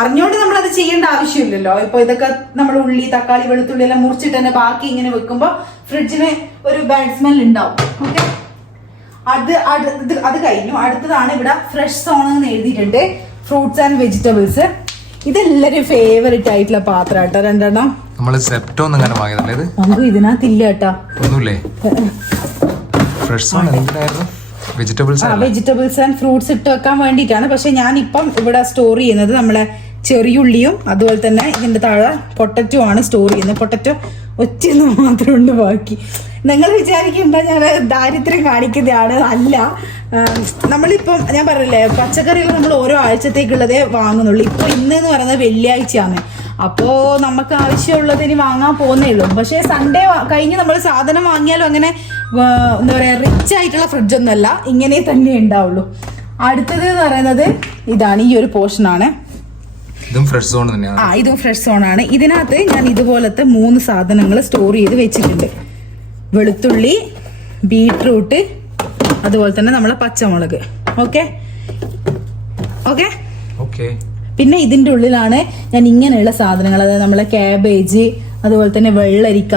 അറിഞ്ഞോണ്ട് നമ്മൾ അത് ചെയ്യേണ്ട ആവശ്യമില്ലല്ലോ. ഇപ്പൊ ഇതൊക്കെ നമ്മൾ ഉള്ളി തക്കാളി വെളുത്തുള്ളി എല്ലാം മുറിച്ചിട്ട് തന്നെ ബാക്കി ഇങ്ങനെ വെക്കുമ്പോൾ ഫ്രിഡ്ജിന് ഒരു ബാഡ് സ്മെൽ ഉണ്ടാവും. ഓക്കെ, അത് കഴിഞ്ഞു. അടുത്തതാണ് ഇവിടെ ഫ്രഷ് സോൺ എന്ന് എഴുതിയിട്ടുണ്ട്, ഫ്രൂട്ട്സ് ആൻഡ് വെജിറ്റബിൾസ്. ഇതെല്ലാരും ഫേവറേറ്റ് ആയിട്ടുള്ള പാത്രം കേട്ടോ, 2 എണ്ണം. നമ്മള് സെപ്റ്റോ ഒന്നും അങ്ങനെ വാങ്ങിയതല്ലേ, നമുക്ക് ഇതിനകത്തില്ല കേട്ടാ ഒന്നുമില്ലേ. ഫ്രഷ് സോൺ എന്തായിരുന്നു? വെജിറ്റബിൾസ് ആൻഡ് ഫ്രൂട്ട്സ് ഇട്ട് വെക്കാൻ വേണ്ടിയിട്ടാണ്. പക്ഷെ ഞാൻ ഇപ്പം ഇവിടെ സ്റ്റോർ ചെയ്യുന്നത് നമ്മളെ ചെറിയുള്ളിയും അതുപോലെ തന്നെ ഇതിന്റെ താഴെ പൊട്ടറ്റോ ആണ് സ്റ്റോർ ചെയ്യുന്നത്. പൊട്ടറ്റോ ഒറ്റ മാത്രമേ ഉണ്ട് ബാക്കി. നിങ്ങൾ വിചാരിക്കണ്ട ഞാൻ ദാരിദ്ര്യം കാണിക്കുന്നതാണ്, അല്ല. നമ്മളിപ്പം ഞാൻ പറഞ്ഞില്ലേ, പച്ചക്കറികൾ നമ്മൾ ഓരോ ആഴ്ചത്തേക്കുള്ളതേ വാങ്ങുന്നുള്ളൂ. ഇപ്പൊ ഇന്ന് എന്ന് പറയുന്നത് വെള്ളിയാഴ്ചയാണ്. അപ്പോ നമുക്ക് ആവശ്യമുള്ളതിന് വാങ്ങാൻ പോകുന്നേ ഉള്ളൂ. പക്ഷെ സൺഡേ കഴിഞ്ഞ് നമ്മൾ സാധനം വാങ്ങിയാലും അങ്ങനെ എന്താ പറയാ റിച്ച് ആയിട്ടുള്ള ഫ്രിഡ്ജൊന്നും അല്ല, ഇങ്ങനെ തന്നെ ഉണ്ടാവുള്ളൂ. അടുത്തത് എന്ന് പറയുന്നത് ഇതാണ്, ഈ ഒരു പോർഷനാണ്. ഇതും ഫ്രഷ് സോൺ തന്നെയാണ്. ഇതും ഫ്രഷ് സോൺ ആണ്. ഇതിനകത്ത് ഞാൻ ഇതുപോലത്തെ 3 സാധനങ്ങൾ സ്റ്റോർ ചെയ്ത് വെച്ചിട്ടുണ്ട്. വെളുത്തുള്ളി, ബീട്രൂട്ട്, അതുപോലെ തന്നെ നമ്മളെ പച്ചമുളക്. ഓക്കെ. പിന്നെ ഇതിന്റെ ഉള്ളിലാണ് ഞാൻ ഇങ്ങനെയുള്ള സാധനങ്ങൾ, അതായത് നമ്മളെ ക്യാബേജ്, അതുപോലെ തന്നെ വെള്ളരിക്ക,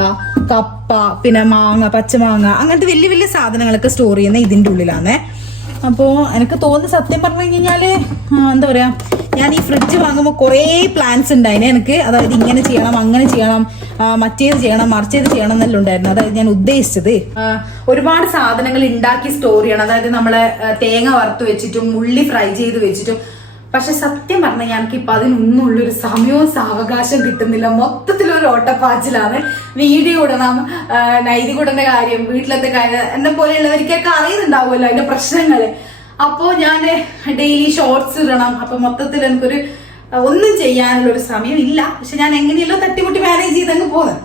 കപ്പ, പിന്നെ മാങ്ങ, പച്ചമാങ്ങ, അങ്ങനത്തെ വലിയ വലിയ സാധനങ്ങളൊക്കെ സ്റ്റോർ ചെയ്യുന്ന ഇതിന്റെ ഉള്ളിലാണ്. അപ്പോൾ എനിക്ക് തോന്നുന്ന സത്യം പറഞ്ഞു കഴിഞ്ഞാല് എന്താ പറയാ, ഞാൻ ഈ ഫ്രിഡ്ജ് വാങ്ങുമ്പോൾ കുറേ പ്ലാൻസ് ഉണ്ടായിന് എനിക്ക്. അതായത് ഇങ്ങനെ ചെയ്യണം, അങ്ങനെ ചെയ്യണം, മറ്റേത് ചെയ്യണം, മറിച്ചേത് ചെയ്യണം എന്നെല്ലാം ഉണ്ടായിരുന്നു. അതായത് ഞാൻ ഉദ്ദേശിച്ചത് ഒരുപാട് സാധനങ്ങൾ ഉണ്ടാക്കി സ്റ്റോർ ചെയ്യണം. അതായത് നമ്മളെ തേങ്ങ വറുത്ത് വെച്ചിട്ടും ഉള്ളി ഫ്രൈ ചെയ്ത് വെച്ചിട്ടും. പക്ഷെ സത്യം പറഞ്ഞാൽ ഞങ്ങൾക്ക് ഇപ്പൊ അതിനൊന്നുമുള്ളൊരു സമയവും സാവകാശം കിട്ടുന്നില്ല. മൊത്തത്തിലൊരു ഓട്ടപ്പാച്ചിലാണ്. വീഡിയോ ഇടണം, നൈതി കൂടേണ്ട കാര്യം, വീട്ടിലത്തെ കാര്യം, എന്നെ പോലെയുള്ളവർക്കൊക്കെ അറിയുന്നുണ്ടാവുമല്ലോ അതിന്റെ പ്രശ്നങ്ങള്. അപ്പോ ഞാൻ ഡെയിലി ഷോർട്സ് ഇടണം. അപ്പൊ മൊത്തത്തിൽ എനിക്കൊരു ഒന്നും ചെയ്യാനുള്ള ഒരു സമയം ഇല്ല. പക്ഷെ ഞാൻ എങ്ങനെയല്ലോ തട്ടിമുട്ടി മാനേജ് ചെയ്തങ്ങ് പോകുന്നത്.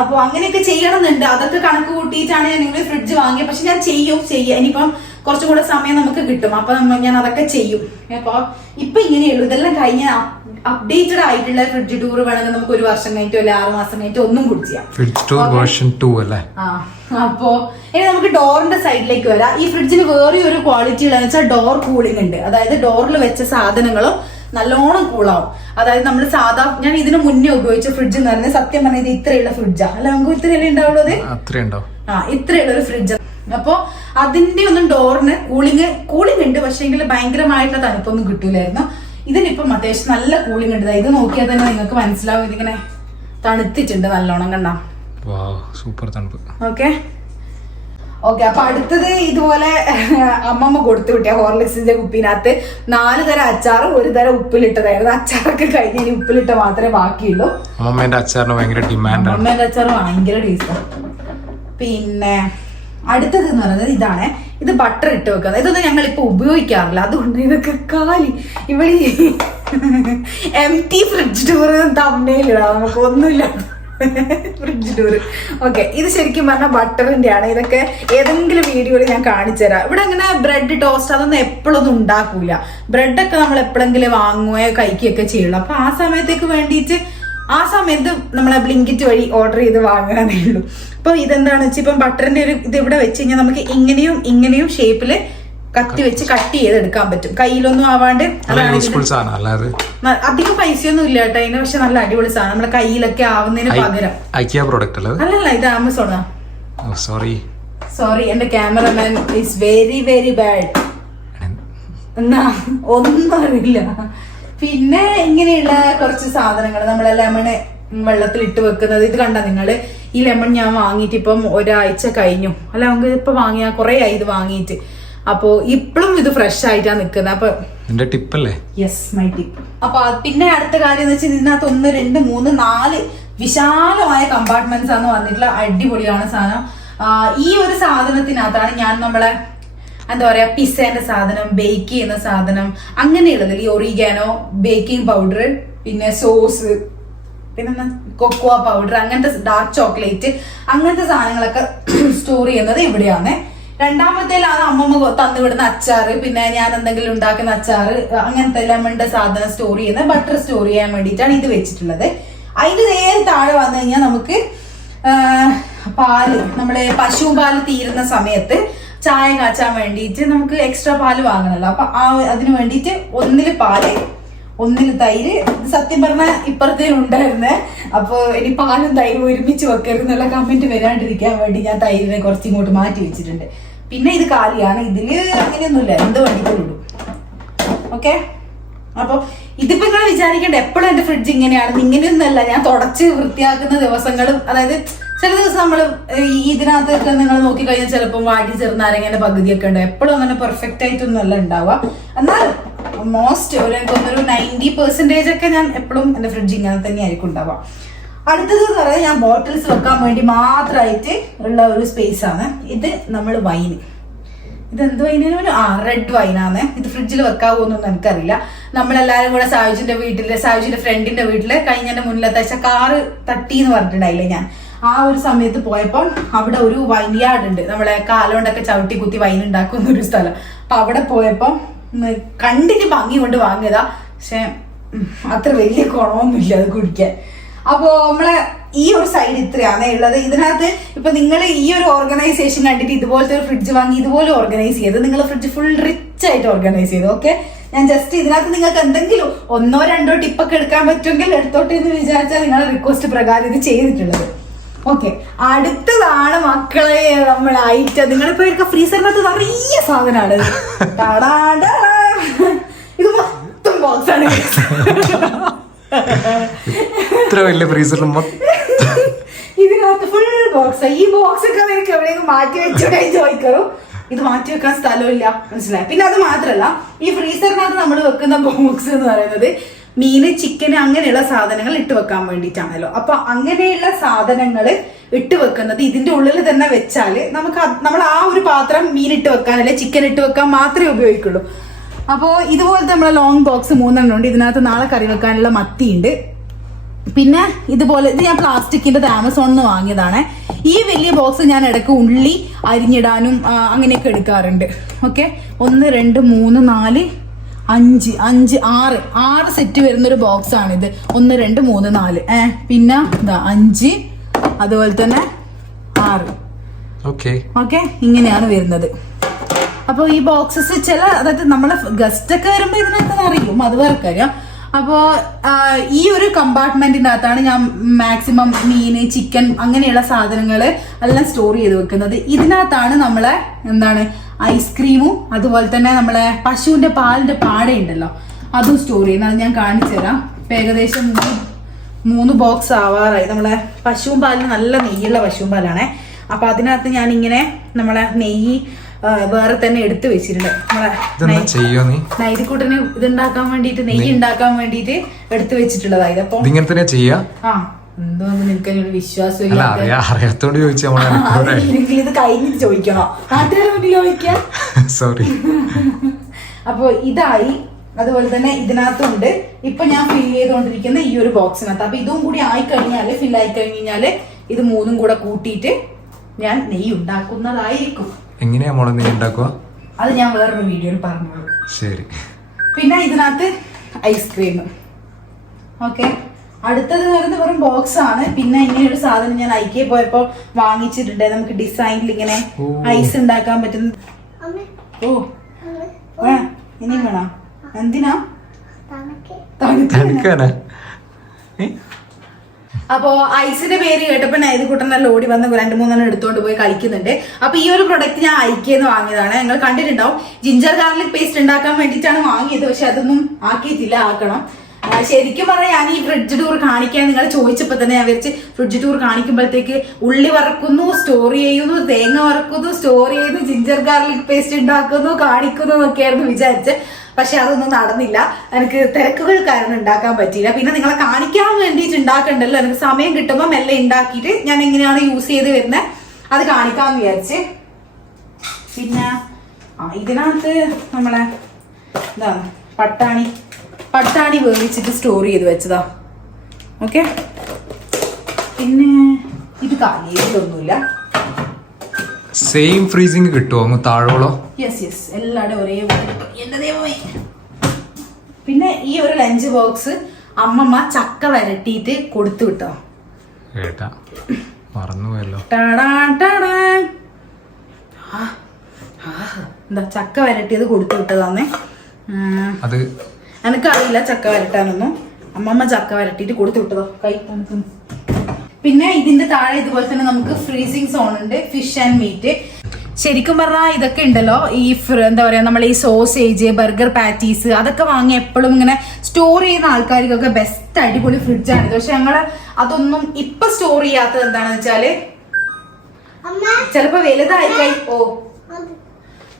അപ്പൊ അങ്ങനെയൊക്കെ ചെയ്യണമെന്നുണ്ട്. അതൊക്കെ കണക്ക് കൂട്ടിയിട്ടാണ് ഞാൻ നിങ്ങൾ ഫ്രിഡ്ജ് വാങ്ങിയത്. പക്ഷെ ഞാൻ ചെയ്യാം. ഇനിയിപ്പം കുറച്ചും കൂടെ സമയം നമുക്ക് കിട്ടും. അപ്പൊ ഞാൻ അതൊക്കെ ചെയ്യും. അപ്പൊ ഇപ്പൊ ഇങ്ങനെയുള്ളൂ. ഇതെല്ലാം കഴിഞ്ഞ അപ്ഡേറ്റഡ് ആയിട്ടുള്ള ഫ്രിഡ്ജ് ടൂർ വേണമെങ്കിൽ നമുക്ക് 1 വർഷം കഴിഞ്ഞിട്ടോ അല്ലെ 6 മാസം കഴിഞ്ഞിട്ടോ ഒന്നും കൂടി ചെയ്യാം. ഫ്രിഡ്ജ് ടൂർ വേർഷൻ 2 അല്ലേ? അപ്പോ ഇനി നമുക്ക് ഡോറിന്റെ സൈഡിലേക്ക് വരാം. ഈ ഫ്രിഡ്ജിന് വേറെ ഒരു ക്വാളിറ്റി ഉള്ളതെന്ന് വെച്ചാൽ ഡോർ കൂളിംഗ് ഉണ്ട്. അതായത് ഡോറിൽ വെച്ച സാധനങ്ങളും നല്ലോണം കൂളാവും. അതായത് നമ്മൾ സാധാ ഞാൻ ഇതിന് മുന്നേ ഉപയോഗിച്ച ഫ്രിഡ്ജ് എന്ന് പറയുന്നത് സത്യം പറഞ്ഞാൽ ഇത് ഇത്രയുള്ള ഫ്രിഡ്ജാ. അല്ല നമുക്ക് ഇത്രയല്ലേ ഉണ്ടാവുള്ളത്? ഇത്രയുള്ള ഒരു ഫ്രിഡ്ജ്. അപ്പൊ അതിന്റെ ഒന്നും ഡോറിന് കൂളിംഗ് ഉണ്ട്. പക്ഷെ എങ്കിൽ ഭയങ്കരമായിട്ടുള്ള തണുപ്പൊന്നും കിട്ടൂലായിരുന്നു. ഇതിനിപ്പം അത്യാവശ്യം നല്ല കൂളിംഗ് ഉണ്ട്. ഇത് നോക്കിയാൽ തന്നെ നിങ്ങൾക്ക് മനസ്സിലാവും ഇതിങ്ങനെ തണുത്തിട്ടുണ്ട് നല്ലോണം. കണ്ടാ സൂപ്പർ തണുപ്പ്. ഓക്കെ. അപ്പൊ അടുത്തത് ഇതുപോലെ അമ്മമ്മ കൊടുത്തു വിട്ടിയ ഹോർലിക്സിന്റെ കുപ്പിനകത്ത് 4 തരം അച്ചാറും 1 തരം ഉപ്പിലിട്ടതായിരുന്നു. അച്ചാറൊക്കെ കഴിഞ്ഞ് ഇനി ഉപ്പിലിട്ട മാത്രമേ ബാക്കിയുള്ളൂ. അമ്മമ്മേന്റെ അച്ചാറിന് ഭയങ്കര ഡിമാൻഡ്. അമ്മമ്മേന്റെ അച്ചാർ ഭയങ്കര ടേസ്റ്റ്. പിന്നെ അടുത്തത് എന്ന് പറയുന്നത് ഇതാണ്. ഇത് ബട്ടർ ഇട്ട് വെക്കുന്നത്. ഇതൊന്നും ഞങ്ങൾ ഇപ്പൊ ഉപയോഗിക്കാറില്ല. അതുകൊണ്ട് ഇതൊക്കെ കാലി ഇവിടെ empty ഫ്രിഡ്ജ് ടൂർ തമ്മയിലിടാം. നമുക്ക് ഒന്നുമില്ല ഫ്രിഡ്ജ് ടൂർ. ഓക്കെ, ഇത് ശരിക്കും പറഞ്ഞാൽ ബട്ടറിന്റെ ആണ്. ഇതൊക്കെ ഏതെങ്കിലും വീഡിയോയിൽ ഞാൻ കാണിച്ചു തരാം. ഇവിടെ അങ്ങനെ ബ്രെഡ് ടോസ്റ്റ് അതൊന്നും എപ്പോഴൊന്നും ഉണ്ടാക്കൂല. ബ്രെഡൊക്കെ നമ്മൾ എപ്പോഴെങ്കിലും വാങ്ങുകയോ കഴിക്കുകയൊക്കെ ചെയ്യുള്ളൂ. അപ്പൊ ആ സമയത്തേക്ക് വേണ്ടിയിട്ട് ആ സമയത്ത് നമ്മളെ ബ്ലിങ്കിറ്റ് വഴി ഓർഡർ ചെയ്ത് വാങ്ങാനേ ഉള്ളൂ. അപ്പൊ ഇതെന്താണെന്ന് വെച്ചാൽ ഇപ്പം ബട്ടറിന്റെ ഒരു ഇത് ഇവിടെ വെച്ച് കഴിഞ്ഞാൽ നമുക്ക് ഇങ്ങനെയും ഷേപ്പില് കത്തി വെച്ച് കട്ട് ചെയ്തെടുക്കാൻ പറ്റും. കയ്യിലൊന്നും ആവാണ്ട്. അധികം പൈസയൊന്നും ഇല്ല കേട്ടോ അതിന്. പക്ഷെ നല്ല അടിപൊളി സാധനം. നമ്മുടെ കയ്യിലൊക്കെ ആവുന്നതിന് പകരം. അല്ലല്ല, ഇത് ആമസോണാ. സോറി എന്റെ cameraman is very very bad. എന്നാ ഒന്നും അറിയില്ല. പിന്നെ ഇങ്ങനെയുള്ള കുറച്ച് സാധനങ്ങൾ നമ്മളെ ലെമണ് വെള്ളത്തിൽ ഇട്ട് വെക്കുന്നത്. ഇത് കണ്ട നിങ്ങള്, ഈ ലെമൺ ഞാൻ വാങ്ങിയിട്ട് ഇപ്പം 1 ആഴ്ച കഴിഞ്ഞു. അല്ല നമുക്ക് ഇപ്പൊ വാങ്ങിയ കുറെ ആയി ഇത് വാങ്ങിയിട്ട്. അപ്പൊ ഇപ്പോഴും ഇത് ഫ്രഷ് ആയിട്ടാ നിക്കുന്നത്. അപ്പൊ യെസ്, മൈ ടിപ്പ്. അപ്പൊ പിന്നെ അടുത്ത കാര്യം എന്ന് വെച്ചാൽ ഇതിനകത്ത് 1 2 3 4 വിശാലമായ കമ്പാർട്ട്മെന്റ്സ് ആണ് വന്നിട്ടുള്ള. അടിപൊളിയാണ് സാധനം. ഈ ഒരു സാധനത്തിനകത്താണ് ഞാൻ നമ്മളെ എന്താ പറയാ പിസ്സേന്റെ സാധനം, ബേക്ക് ചെയ്യുന്ന സാധനം, അങ്ങനെയുള്ളതിൽ ഈ ഒറിഗാനോ, ബേക്കിംഗ് പൗഡർ, പിന്നെ സോസ്, പിന്നെ കൊക്കോ പൗഡർ, അങ്ങനത്തെ ഡാർക്ക് ചോക്ലേറ്റ്, അങ്ങനത്തെ സാധനങ്ങളൊക്കെ സ്റ്റോർ ചെയ്യുന്നത് ഇവിടെയാണ്. രണ്ടാമത്തേലാണ് അമ്മമ്മ തന്നുവിടുന്ന അച്ചാറ്, പിന്നെ ഞാൻ എന്തെങ്കിലും ഉണ്ടാക്കുന്ന അച്ചാറ്, അങ്ങനത്തെ ലെമണിന്റെ സാധനം സ്റ്റോർ ചെയ്യുന്ന ബട്ടർ സ്റ്റോർ ചെയ്യാൻ വേണ്ടിയിട്ടാണ് ഇത് വെച്ചിട്ടുള്ളത്. അതിന് നേരെ താഴെ വന്നു കഴിഞ്ഞാൽ നമുക്ക് പാല്, നമ്മുടെ പശു പാല് തീരുന്ന സമയത്ത് ചായ കാച്ചാൻ വേണ്ടിയിട്ട് നമുക്ക് എക്സ്ട്രാ പാല് വാങ്ങണല്ലോ. അപ്പൊ അതിന് വേണ്ടിയിട്ട് 1 പാല് 1 തൈര്. സത്യം പറഞ്ഞാൽ ഇപ്പുറത്തേനുണ്ടായിരുന്നേ. അപ്പൊ ഇനി പാലും തൈരും ഒരുമിച്ച് വെക്കരുന്നുള്ള കമന്റ് വരാണ്ടിരിക്കാൻ വേണ്ടി ഞാൻ തൈരിനെ കുറച്ച് ഇങ്ങോട്ട് മാറ്റി വെച്ചിട്ടുണ്ട്. പിന്നെ ഇത് കാലിയാണ്. ഇതില് അങ്ങനെയൊന്നുമില്ല, എന്ത് വേണ്ടിയിട്ടും ഇടും. ഓക്കെ. അപ്പൊ ഇതിപ്പോ നിങ്ങൾ വിചാരിക്കേണ്ട എപ്പോഴും എന്റെ ഫ്രിഡ്ജ് ഇങ്ങനെയാണ്. ഇങ്ങനെയൊന്നല്ല, ഞാൻ തുടച്ച് വൃത്തിയാക്കുന്ന ദിവസങ്ങളും, അതായത് ചില ദിവസം നമ്മള് ഇതിനകത്തൊക്കെ നിങ്ങൾ നോക്കിക്കഴിഞ്ഞാൽ ചിലപ്പോൾ വാടി ചെറുനാരങ്ങന്റെ പകുതിയൊക്കെ ഉണ്ട്. എപ്പോഴും അങ്ങനെ പെർഫെക്റ്റ് ആയിട്ടൊന്നും അല്ല ഉണ്ടാവുക. എന്നാൽ മോസ്റ്റ് ഒരു 90% ഒക്കെ ഞാൻ എപ്പോഴും എന്റെ ഫ്രിഡ്ജ് ഇങ്ങനെ തന്നെ ആയിരിക്കും ഉണ്ടാവുക. അടുത്തത് എന്ന് പറയുന്നത് ഞാൻ ബോട്ടിൽസ് വെക്കാൻ വേണ്ടി മാത്രമായിട്ട് ഉള്ള ഒരു സ്പേസ് ആണ്. ഇത് നമ്മൾ വൈന്, ഇതെന്ത് വൈനാണ്? റെഡ് വൈനാണ്. ഇത് ഫ്രിഡ്ജിൽ വെക്കാവോന്നൊന്നും എനിക്കറിയില്ല. നമ്മളെല്ലാരും കൂടെ സായുജിന്റെ ഫ്രണ്ടിന്റെ വീട്ടില് കഴിഞ്ഞതിന്റെ മുന്നിലത്തെ ആഴ്ച കാറ് തട്ടി എന്ന് പറഞ്ഞിട്ടുണ്ടായില്ലേ ഞാൻ. ആ ഒരു സമയത്ത് പോയപ്പോൾ അവിടെ ഒരു വൈൻയാർഡ് ഉണ്ട്. നമ്മളെ കാലുകൊണ്ടൊക്കെ ചവിട്ടി കുത്തി വൈൻ ഉണ്ടാക്കുന്ന ഒരു സ്ഥലം. അപ്പൊ അവിടെ പോയപ്പോ കണ്ടിട്ട് ഭംഗി കൊണ്ട് വാങ്ങിയതാ. പക്ഷെ അത്ര വലിയ ഗുണമൊന്നുമില്ല അത് കുടിക്കാൻ. അപ്പോ നമ്മളെ ഈ ഒരു സൈഡ് ഇത്രയാണ് ഉള്ളത്. ഇതിനകത്ത് ഇപ്പൊ നിങ്ങൾ ഈ ഒരു ഓർഗനൈസേഷൻ കണ്ടിട്ട് ഇതുപോലത്തെ ഒരു ഫ്രിഡ്ജ് വാങ്ങി ഇതുപോലെ ഓർഗനൈസ് ചെയ്ത് നിങ്ങളെ ഫ്രിഡ്ജ് ഫുൾ റിച്ച് ആയിട്ട് ഓർഗനൈസ് ചെയ്തു. ഓക്കെ, ഞാൻ ജസ്റ്റ് ഇതിനകത്ത് നിങ്ങൾക്ക് എന്തെങ്കിലും 1 or 2 ടിപ്പൊക്കെ എടുക്കാൻ പറ്റുമെങ്കിൽ എടുത്തോട്ടെ എന്ന് വിചാരിച്ചാൽ നിങ്ങളുടെ റിക്വസ്റ്റ് പ്രകാരം ഇത് ചെയ്തിട്ടുള്ളത്. ഓക്കെ, അടുത്തതാണ് മക്കളെ നമ്മൾ ഐറ്റം. നിങ്ങളിപ്പോ എടുക്ക ഫ്രീസറിനകത്ത് നിറയെ സാധനമാണ്. ഇത് മൊത്തം ബോക്സ് ആണ്. ഇത്ര വലിയ ഫ്രീസറിൽ ഇതിനകത്ത് ഫുൾ ബോക്സ്. ഈ ബോക്സ് ഒക്കെ നിനക്ക് എവിടെയെങ്കിലും മാറ്റി വെച്ചോടെ ചോദിക്കറോ? ഇത് മാറ്റി വെക്കാൻ സ്ഥലമില്ല, മനസ്സിലായി. പിന്നെ അത് മാത്രല്ല, ഈ ഫ്രീസറിനകത്ത് നമ്മൾ വെക്കുന്ന ബോക്സ് എന്ന് പറയുന്നത് മീന്, ചിക്കന് അങ്ങനെയുള്ള സാധനങ്ങൾ ഇട്ട് വെക്കാൻ വേണ്ടിയിട്ടാണല്ലോ. അപ്പൊ അങ്ങനെയുള്ള സാധനങ്ങൾ ഇട്ട് വെക്കുന്നത് ഇതിന്റെ ഉള്ളിൽ തന്നെ വെച്ചാല് നമ്മൾ ആ ഒരു പാത്രം മീൻ ഇട്ട് വെക്കാൻ അല്ലെ ചിക്കൻ ഇട്ട് വെക്കാൻ മാത്രമേ ഉപയോഗിക്കുള്ളൂ. അപ്പോൾ ഇതുപോലത്തെ നമ്മളെ ലോങ് ബോക്സ് 3 ഉണ്ട്. ഇതിനകത്ത് നാളെ കറി വെക്കാനുള്ള മത്തിയുണ്ട്. പിന്നെ ഇതുപോലെ ഇത് ഞാൻ പ്ലാസ്റ്റിക്കിന്റെ ആമസോണിൽ നിന്ന് വാങ്ങിയതാണ്. ഈ വലിയ ബോക്സ് ഞാൻ ഇടയ്ക്ക് ഉള്ളി അരിഞ്ഞിടാനും അങ്ങനെയൊക്കെ എടുക്കാറുണ്ട്. ഓക്കെ, 1 2 3 4 5 6 സെറ്റ് വരുന്നൊരു ബോക്സ് ആണിത്. 1 2 3 4 പിന്നെ ഇതാ 5, അതുപോലെ തന്നെ 6. ഓക്കെ, ഇങ്ങനെയാണ് വരുന്നത്. അപ്പോൾ ഈ ബോക്സസ് അതായത് നമ്മളെ ഗസ്റ്റ് ഒക്കെ വരുമ്പോൾ ഇതിനകത്ത് അറിയും, അത് വേറെ കാര്യം. അപ്പോൾ ഈ ഒരു കമ്പാർട്ട്മെന്റിനകത്താണ് ഞാൻ മാക്സിമം മീന്, ചിക്കൻ അങ്ങനെയുള്ള സാധനങ്ങൾ എല്ലാം സ്റ്റോർ ചെയ്ത് വെക്കുന്നത്. ഇതിനകത്താണ് നമ്മളെ ഐസ്ക്രീമും അതുപോലെ തന്നെ നമ്മളെ പശുവിന്റെ പാലിന്റെ പാടയുണ്ടല്ലോ അതും സ്റ്റോർ ചെയ്യുന്നത്. അത് ഞാൻ കാണിച്ചു തരാം. ഇപ്പം ഏകദേശം 3 ബോക്സ് ആവാറായി. നമ്മളെ പശുവും പാലിന് നല്ല നെയ്യുള്ള പശുവും പാലാണേ. അപ്പൊ അതിനകത്ത് ഞാൻ ഇങ്ങനെ നമ്മളെ നെയ്യ് വേറെ തന്നെ എടുത്തു വെച്ചിട്ടുണ്ട്. നമ്മളെ നൈതിക്കൂട്ടിന് ഇതുണ്ടാക്കാൻ വേണ്ടിട്ട്, നെയ്യ് ഉണ്ടാക്കാൻ വേണ്ടിട്ട് എടുത്തു വെച്ചിട്ടുള്ളതായത്. അപ്പൊ എന്തോ നിനക്ക് വിശ്വാസം ഇത് കഴിഞ്ഞിട്ട് ചോദിക്കണോ? നാട്ടുകാരെ ചോദിക്കാം. സോറി. അപ്പൊ ഇതായി. അതുപോലെ തന്നെ ഇതിനകത്തുണ്ട് ഇപ്പൊ ഞാൻ ഫിൽ ചെയ്തുകൊണ്ടിരിക്കുന്ന ഈ ഒരു ബോക്സിനകത്ത്. അപ്പൊ ഇതും കൂടി ആയിക്കഴിഞ്ഞാല്, ഫിൽ ആയി കഴിഞ്ഞാല് ഇത് 3ഉം കൂടെ കൂട്ടിയിട്ട് ഞാൻ നെയ്യ് ഉണ്ടാക്കുന്നതായിരിക്കും. എങ്ങനെയാ മോളെ നെയ്യ് ഉണ്ടാക്കുക? അത് ഞാൻ വേറൊരു വീഡിയോയിൽ പറഞ്ഞോളൂ. ശരി. പിന്നെ ഇതിനകത്ത് ഐസ്ക്രീം. ഓക്കെ, അടുത്തത് വരുന്നത് വെറും ബോക്സ് ആണ്. പിന്നെ ഇങ്ങനെ ഒരു സാധനം ഞാൻ ഐക്യ പോയപ്പോ വാങ്ങിച്ചിട്ടുണ്ട്. നമുക്ക് ഡിസൈനിൽ ഇങ്ങനെ ഐസ് ഉണ്ടാക്കാൻ പറ്റുന്ന. ഇനിയും വേണം. എന്തിനാ? തണുക്കാനാ. അപ്പോ ഐസിന്റെ പേര് കേട്ടപ്പോ നൈതികൂട്ടനെല്ലാം ഓടി വന്ന് 2-3 എടുത്തോണ്ട് പോയി കളിക്കുന്നുണ്ട്. അപ്പൊ ഈ ഒരു പ്രൊഡക്റ്റ് ഞാൻ ഐക്യെന്ന് വാങ്ങിയതാണ്. ഞങ്ങൾ കണ്ടിട്ടുണ്ടാവും. ജിഞ്ചർ ഗാർലിക് പേസ്റ്റ് ഉണ്ടാക്കാൻ വേണ്ടിയിട്ടാണ് വാങ്ങിയത്. പക്ഷെ അതൊന്നും ആക്കിയിട്ടില്ല, ആക്കണം. ശരിക്കും പറഞ്ഞാൽ ഞാൻ ഈ ഫ്രിഡ്ജ് ടൂർ കാണിക്കാൻ നിങ്ങൾ ചോദിച്ചപ്പോ തന്നെ ഞാൻ വിചാരിച്ച് ഫ്രിഡ്ജ് ടൂർ കാണിക്കുമ്പോഴത്തേക്ക് ഉള്ളി വറക്കുന്നു, സ്റ്റോർ ചെയ്യുന്നു, തേങ്ങ വറക്കുന്നു, സ്റ്റോർ ചെയ്യുന്നു, ജിഞ്ചർ ഗാർലിക് പേസ്റ്റ് ഉണ്ടാക്കുന്നു, കാണിക്കുന്നു എന്നൊക്കെയായിരുന്നു വിചാരിച്ച്. പക്ഷെ അതൊന്നും നടന്നില്ല. എനിക്ക് തിരക്കുകൾ കാരണം ഉണ്ടാക്കാൻ പറ്റിയില്ല. പിന്നെ നിങ്ങളെ കാണിക്കാൻ വേണ്ടിയിട്ട് ഉണ്ടാക്കണ്ടല്ലോ, എനിക്ക് സമയം കിട്ടുമ്പോൾ മെല്ലെ ഉണ്ടാക്കിയിട്ട് ഞാൻ എങ്ങനെയാണ് യൂസ് ചെയ്ത് വരുന്നത് അത് കാണിക്കാമെന്ന് വിചാരിച്ച്. പിന്നെ ഇതിനകത്ത് നമ്മളെ എന്താണ് പട്ടാണി വേവിച്ചിട്ട് സ്റ്റോർ ചെയ്ത് വെച്ചതാ. ഓക്കെ, പിന്നെ ഇത് കാലിയൊന്നുമില്ല. സെയിം ഫ്രീസിംഗ് കിട്ടുമോ അങ്ങ് താഴോളോ? യെസ്, എല്ലാവരും ഒരേ. എന്റെ ദൈവമേ. പിന്നെ ഈ ഒരു ലഞ്ച് ബോക്സ് അമ്മമ്മ ചക്ക വരട്ടിയിട്ട് കൊടുത്തു വിട്ടോ. മറന്നുപോയല്ലോ. എന്താ ചക്ക വരട്ടിയത് കൊടുത്തു വിട്ടതാന്നേ. അത് എനിക്കറിയില്ല ചക്ക വരട്ടാനൊന്നും. അമ്മമ്മ ചക്ക വരട്ടിയിട്ട് കൊടുത്തു വിട്ടതോ. കൈ തണുക്കുന്നു. പിന്നെ ഇതിന്റെ താഴെ ഇതുപോലെ തന്നെ നമുക്ക് ഫ്രീസിംഗ് സോൺ ഉണ്ട്. Fish and meat. ശരിക്കും പറഞ്ഞാൽ ഇതൊക്കെ ഉണ്ടല്ലോ, ഈ എന്താ പറയാ നമ്മൾ ഈ സോസേജ്, ബർഗർ പാറ്റീസ് അതൊക്കെ വാങ്ങി എപ്പോഴും ഇങ്ങനെ സ്റ്റോർ ചെയ്യുന്ന ആൾക്കാർക്കൊക്കെ ബെസ്റ്റ് അടിപൊളി ഫ്രിഡ്ജാണ്. പക്ഷെ ഞങ്ങള് അതൊന്നും ഇപ്പൊ സ്റ്റോർ ചെയ്യാത്തത് എന്താണെന്ന് വെച്ചാല്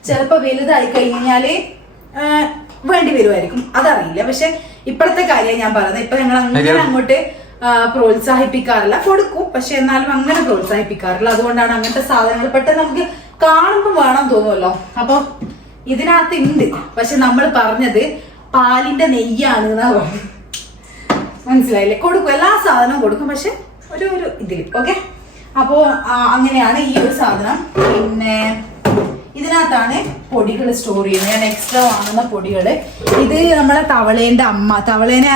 ചിലപ്പോ വലുതായി കഴിഞ്ഞാല് വേണ്ടി വരുമായിരിക്കും, അതറിയില്ല. പക്ഷെ ഇപ്പോഴത്തെ കാര്യം ഞാൻ പറയുന്നത്. ഇപ്പൊ ഞങ്ങൾ അങ്ങനെ അങ്ങോട്ട് പ്രോത്സാഹിപ്പിക്കാറില്ല, കൊടുക്കും, പക്ഷെ എന്നാലും അങ്ങനെ പ്രോത്സാഹിപ്പിക്കാറില്ല. അതുകൊണ്ടാണ് അങ്ങനത്തെ സാധനങ്ങൾ പെട്ടെന്ന് നമുക്ക് കാണുമ്പോൾ വേണം തോന്നുമല്ലോ. അപ്പൊ ഇതിനകത്ത് ഉണ്ട്, പക്ഷെ നമ്മൾ പറഞ്ഞത് പാലിന്റെ നെയ്യാണ് എന്നാ പറഞ്ഞു. മനസ്സിലായില്ലേ? കൊടുക്കും, എല്ലാ സാധനവും കൊടുക്കും, പക്ഷെ ഒരു ഇതിൽ. ഓക്കെ, അപ്പോ അങ്ങനെയാണ് ഈ ഒരു സാധനം. പിന്നെ ഇതിനകത്താണ് പൊടികൾ സ്റ്റോർ ചെയ്യുന്നത്. ഞാൻ എക്സ്ട്രാ വാങ്ങുന്ന പൊടികൾ. ഇത് നമ്മളെ തവളേന്റെ അമ്മ, തവളേനെ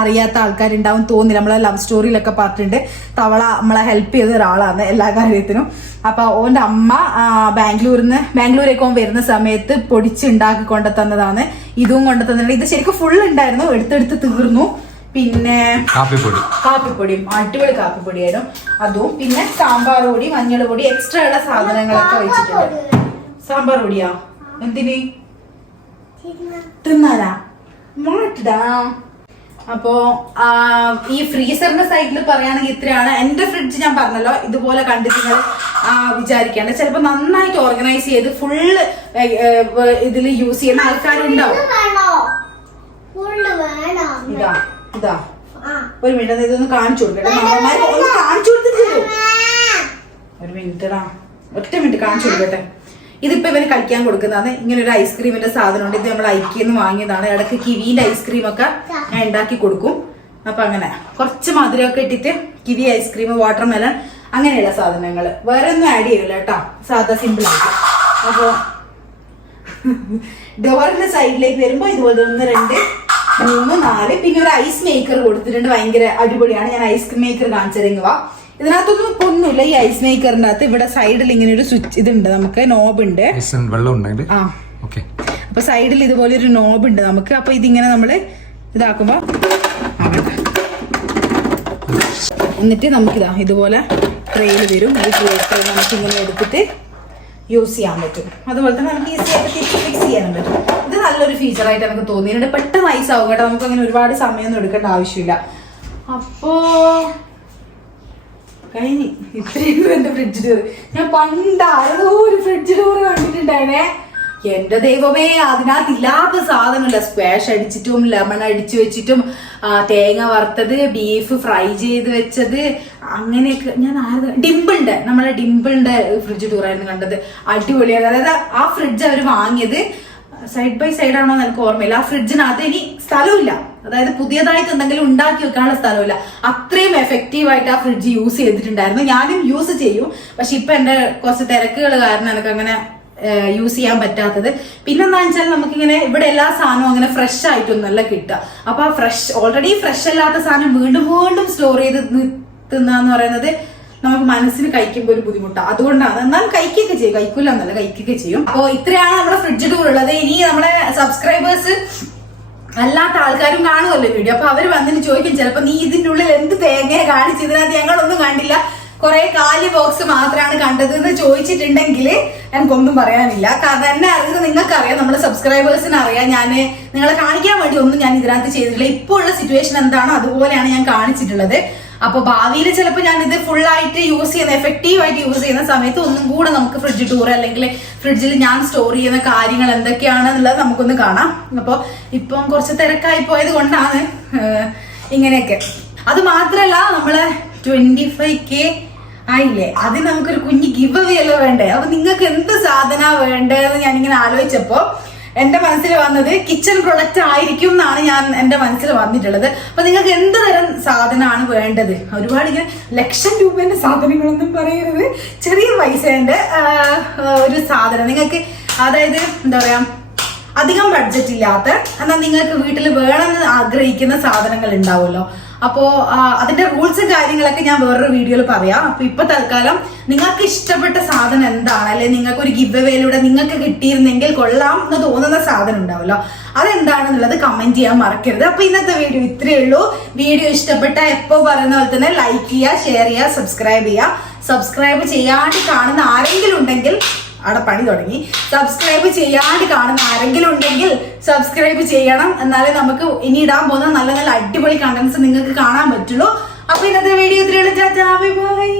അറിയാത്ത ആൾക്കാരുണ്ടാവും തോന്നില്ല. നമ്മളെ ലവ് സ്റ്റോറിയിലൊക്കെ പറഞ്ഞിട്ടുണ്ട് തവള നമ്മളെ ഹെൽപ്പ് ചെയ്ത ഒരാളാണ് എല്ലാ കാര്യത്തിനും. അപ്പൊ ഓന്റെ അമ്മ ബാംഗ്ലൂരേക്ക് ഓൻ വരുന്ന സമയത്ത് പൊടിച്ചുണ്ടാക്കി കൊണ്ടു തന്നതാണ്. ഇതും കൊണ്ടു തന്നിട്ടുണ്ട്. ഇത് ശരിക്കും ഫുൾ ഉണ്ടായിരുന്നു, എടുത്തെടുത്ത് തീർന്നു. പിന്നെ കാപ്പിപ്പൊടിയും അടിപൊളി കാപ്പിപ്പൊടിയായിരുന്നു അതും. പിന്നെ സാമ്പാർ പൊടി, മഞ്ഞൾ പൊടി, എക്സ്ട്രാ ഉള്ള സാധനങ്ങളൊക്കെ വെച്ചിട്ടുണ്ട്. സാമ്പാർ പൊടിയാ എന്തിന് തിന്നാനാ മാറ്റിടാ. അപ്പോ ഈ ഫ്രീസറിന്റെ സൈഡിൽ പറയുകയാണെങ്കിൽ ഇത്രയാണ്. എന്റെ ഫ്രിഡ്ജ് ഞാൻ പറഞ്ഞല്ലോ ഇതുപോലെ കണ്ടിട്ട് നിങ്ങൾ വിചാരിക്കാണ്ട്. ചിലപ്പോ നന്നായിട്ട് ഓർഗനൈസ് ചെയ്ത് ഫുള്ള് ഇതിൽ യൂസ് ചെയ്യുന്ന ആൾക്കാരുണ്ടാവും. ഇതാ ഒരു മിനിറ്റ് ഇതൊന്ന് കാണിച്ചു കൊടുക്കട്ടെ. മാമന്മാർക്ക് ഒന്ന് കാണിച്ചു കൊടുത്തിട്ട് ഒരു മിനിറ്റടാ, ഒറ്റ മിനിറ്റ് കാണിച്ചു കൊടുക്കട്ടെ. ഇതിപ്പോ ഇവന് കഴിക്കാൻ കൊടുക്കുന്നതാണ്. ഇങ്ങനെ ഒരു ഐസ്ക്രീമിന്റെ സാധനമുണ്ട്. ഇത് നമ്മൾ ഐക്കിന്ന് വാങ്ങിയതാണ്. ഇടയ്ക്ക് കിവിന്റെ ഐസ്ക്രീം ഒക്കെ ഞാൻ ഉണ്ടാക്കി കൊടുക്കും. അപ്പൊ അങ്ങനെ കുറച്ച് മധുരമൊക്കെ ഇട്ടിട്ട് കിവി ഐസ്ക്രീം, വാട്ടർമെലൺ അങ്ങനെയുള്ള സാധനങ്ങൾ. വേറെ ഒന്നും ആഡ് ചെയ്യൂല കേട്ടോ, സാധാ സിമ്പിൾ ആയിട്ട്. അപ്പൊ ഡോറിന്റെ സൈഡിലേക്ക് വരുമ്പോ ഇതുപോലെ 1 2 3 4 പിന്നെ ഒരു ഐസ് മേക്കർ കൊടുത്തിട്ടുണ്ട്. ഭയങ്കര അടിപൊളിയാണ്. ഞാൻ ഐസ് മേക്കർ കാണിച്ചിറങ്ങുക. ഇതിനകത്തൊന്നും ഒന്നുമില്ല. ഈ ഐസ് മേക്കറിന്റെ അകത്ത് ഇവിടെ സൈഡിൽ ഇങ്ങനെ ഒരു സ്വിച്ച് ഇതുണ്ട്, നമുക്ക് നോബ് ഉണ്ട്. അപ്പൊ സൈഡിൽ ഇതുപോലെ ഒരു നോബ് ഉണ്ട് നമുക്ക്. അപ്പൊ ഇതിങ്ങനെ നമ്മള് ഇതാക്കുമ്പോ എന്നിട്ട് നമുക്കിതാ ഇതുപോലെ ട്രെയിൽ വരും. ഈ ട്രേ നമുക്ക് ഇങ്ങനെ എടുത്തിട്ട് യൂസ് ചെയ്യാൻ പറ്റും. അതുപോലെ തന്നെ നമുക്ക് ഈസി ആയിട്ട് ഫിക്സ് ചെയ്യാനും പറ്റും. ഇത് നല്ലൊരു ഫീച്ചറായിട്ട് എനിക്ക് തോന്നിയിട്ടുണ്ട്. പെട്ടെന്ന് ഐസ് ആവും കേട്ടോ. നമുക്ക് അങ്ങനെ ഒരുപാട് സമയമൊന്നും എടുക്കേണ്ട ആവശ്യമില്ല. അപ്പോ കഴിഞ്ഞ് ഇത്രയും എന്റെ ഫ്രിഡ്ജ് ഡോർ. ഞാൻ പണ്ട് ഒരു ഫ്രിഡ്ജ് ഡോർ കണ്ടിട്ടുണ്ടായിരുന്നേ. എന്റെ ദൈവമേ, അതിനകത്ത് ഇല്ലാത്ത സാധനമില്ല. സ്ക്വാഷ് അടിച്ചിട്ടും ലെമൺ അടിച്ചു വെച്ചിട്ടും തേങ്ങ വറുത്തത്, ബീഫ് ഫ്രൈ ചെയ്ത് വെച്ചത്, അങ്ങനെയൊക്കെ. ഞാൻ നമ്മളെ ഡിംപിളിന്റെ ഫ്രിഡ്ജ് ടൂറായിരുന്നു കണ്ടത്. അടിപൊളിയാണ്. അതായത് ആ ഫ്രിഡ്ജ് അവർ വാങ്ങിയത് സൈഡ് ബൈ സൈഡ് ആണോ എന്ന് എനിക്ക് ഓർമ്മയില്ല. ആ ഫ്രിഡ്ജിനകത്ത് ഇനി സ്ഥലമില്ല. അതായത് പുതിയതായിട്ട് എന്തെങ്കിലും ഉണ്ടാക്കി വെക്കാനുള്ള സ്ഥലമില്ല. അത്രയും എഫക്റ്റീവായിട്ട് ആ ഫ്രിഡ്ജ് യൂസ് ചെയ്തിട്ടുണ്ടായിരുന്നു. ഞാനും യൂസ് ചെയ്യും. പക്ഷെ ഇപ്പൊ എന്റെ കുറച്ച് തിരക്കുകൾ കാരണം എനിക്ക് അങ്ങനെ യൂസ് ചെയ്യാൻ പറ്റാത്തത്. പിന്നെന്താ വെച്ചാൽ നമുക്കിങ്ങനെ ഇവിടെ എല്ലാ സാധനവും അങ്ങനെ ഫ്രഷ് ആയിട്ടൊന്നല്ല കിട്ടുക. അപ്പൊ ആ ഓൾറെഡി ഫ്രഷ് അല്ലാത്ത സാധനം വീണ്ടും വീണ്ടും സ്റ്റോർ ചെയ്ത് തിന്നാന്ന് പറയുന്നത് നമുക്ക് മനസ്സിന് കഴിക്കുമ്പോൾ ഒരു ബുദ്ധിമുട്ടാണ്. അതുകൊണ്ടാണ്. എന്നാൽ കഴിക്കുകയൊക്കെ ചെയ്യും, കഴിക്കൂല എന്നല്ല, കഴിക്കുകയൊക്കെ ചെയ്യും. അപ്പോൾ ഇത്രയാണ് നമ്മുടെ ഫ്രിഡ്ജ് ടൂർ ഉള്ളത്. ഇനി നമ്മുടെ സബ്സ്ക്രൈബേഴ്സ് അല്ലാത്ത ആൾക്കാരും കാണുമല്ലോ വീഡിയോ. അപ്പൊ അവർ വന്നിട്ട് ചോദിക്കും ചിലപ്പോ നീ ഇതിന്റെ ഉള്ളിൽ എന്ത് തേങ്ങയെ കാണിച്ചു, ഇതിനകത്ത് ഞങ്ങളൊന്നും കണ്ടില്ല, കുറെ കാലി ബോക്സ് മാത്രമാണ് കണ്ടത് എന്ന് ചോദിച്ചിട്ടുണ്ടെങ്കിൽ എനിക്കൊന്നും പറയാനില്ല. കാരണം എന്നെ അറിയുന്നത് നിങ്ങൾക്കറിയാം, നമ്മുടെ സബ്സ്ക്രൈബേഴ്സിന് അറിയാം. ഞാൻ നിങ്ങളെ കാണിക്കാൻ വേണ്ടി ഒന്നും ഞാൻ ഇതിനകത്ത് ചെയ്തിട്ടില്ല. ഇപ്പോൾ ഉള്ള സിറ്റുവേഷൻ എന്താണോ അതുപോലെയാണ് ഞാൻ കാണിച്ചിട്ടുള്ളത്. അപ്പൊ ഭാവിയിൽ ചിലപ്പോൾ ഞാൻ ഇത് ഫുൾ ആയിട്ട് യൂസ് ചെയ്യുന്ന, എഫക്റ്റീവ് ആയിട്ട് യൂസ് ചെയ്യുന്ന സമയത്ത് ഒന്നും കൂടെ നമുക്ക് ഫ്രിഡ്ജ് ടൂർ അല്ലെങ്കിൽ ഫ്രിഡ്ജിൽ ഞാൻ സ്റ്റോർ ചെയ്യുന്ന കാര്യങ്ങൾ എന്തൊക്കെയാണെന്നുള്ളത് നമുക്കൊന്ന് കാണാം. അപ്പോൾ ഇപ്പം കുറച്ച് തിരക്കായി പോയത് കൊണ്ടാണ് ഇങ്ങനെയൊക്കെ. അത് മാത്രല്ല നമ്മള് 25K ആയില്ലേ, അതിന് നമുക്കൊരു കുഞ്ഞ് ഗിവ് അവേ അല്ല വേണ്ടേ. അപ്പൊ നിങ്ങൾക്ക് എന്ത് സാധന വേണ്ടതെന്ന് ഞാനിങ്ങനെ ആലോചിച്ചപ്പോ എന്റെ മനസ്സിൽ വന്നത് കിച്ചൺ പ്രൊഡക്റ്റ് ആയിരിക്കും എന്നാണ് എന്റെ മനസ്സിൽ വന്നിട്ടുള്ളത്. അപ്പൊ നിങ്ങൾക്ക് എന്ത് തരം സാധനമാണ് വേണ്ടത്? ഒരുപാട് ഇങ്ങനെ ലക്ഷം രൂപേന്റെ സാധനങ്ങളൊന്നും പറയരുത്, ചെറിയ പൈസേന്റെ ഒരു സാധനം നിങ്ങൾക്ക്, അതായത് എന്താ പറയാ, അധികം ബഡ്ജറ്റ് ഇല്ലാത്ത, എന്നാൽ നിങ്ങൾക്ക് വീട്ടിൽ വേണമെന്ന് ആഗ്രഹിക്കുന്ന സാധനങ്ങൾ ഉണ്ടാവുമല്ലോ. അപ്പോ അതിന്റെ റൂൾസും കാര്യങ്ങളൊക്കെ ഞാൻ വേറൊരു വീഡിയോയിൽ പറയാം. അപ്പൊ ഇപ്പൊ തൽക്കാലം നിങ്ങൾക്ക് ഇഷ്ടപ്പെട്ട സാധനം എന്താണ്, അല്ലെങ്കിൽ നിങ്ങൾക്ക് ഒരു ഗിവ് അവേയിലൂടെ നിങ്ങൾക്ക് കിട്ടിയിരുന്നെങ്കിൽ കൊള്ളാം എന്ന് തോന്നുന്ന സാധനം ഉണ്ടാവല്ലോ, അതെന്താണെന്നുള്ളത് കമന്റ് ചെയ്യാൻ മറക്കരുത്. അപ്പൊ ഇന്നത്തെ വീഡിയോ ഇത്രയേ ഉള്ളൂ. വീഡിയോ ഇഷ്ടപ്പെട്ട എപ്പോ പറയുന്ന പോലെ തന്നെ ലൈക്ക് ചെയ്യുക, ഷെയർ ചെയ്യുക, സബ്സ്ക്രൈബ് ചെയ്യുക. സബ്സ്ക്രൈബ് ചെയ്യാണ്ട് കാണുന്ന ആരെങ്കിലും ഉണ്ടെങ്കിൽ, അവിടെ പണി തുടങ്ങി, സബ്സ്ക്രൈബ് ചെയ്യാണ്ട് കാണുന്ന ആരെങ്കിലും ഉണ്ടെങ്കിൽ സബ്സ്ക്രൈബ് ചെയ്യണം. എന്നാലേ നമുക്ക് ഇനി ഇടാൻ പോകുന്ന നല്ല നല്ല അടിപൊളി കണ്ടന്റ്സ് നിങ്ങൾക്ക് കാണാൻ പറ്റുള്ളൂ. അപ്പൊ ഇന്നത്തെ വീഡിയോ ഇത്രയുള്ള. Bye bye.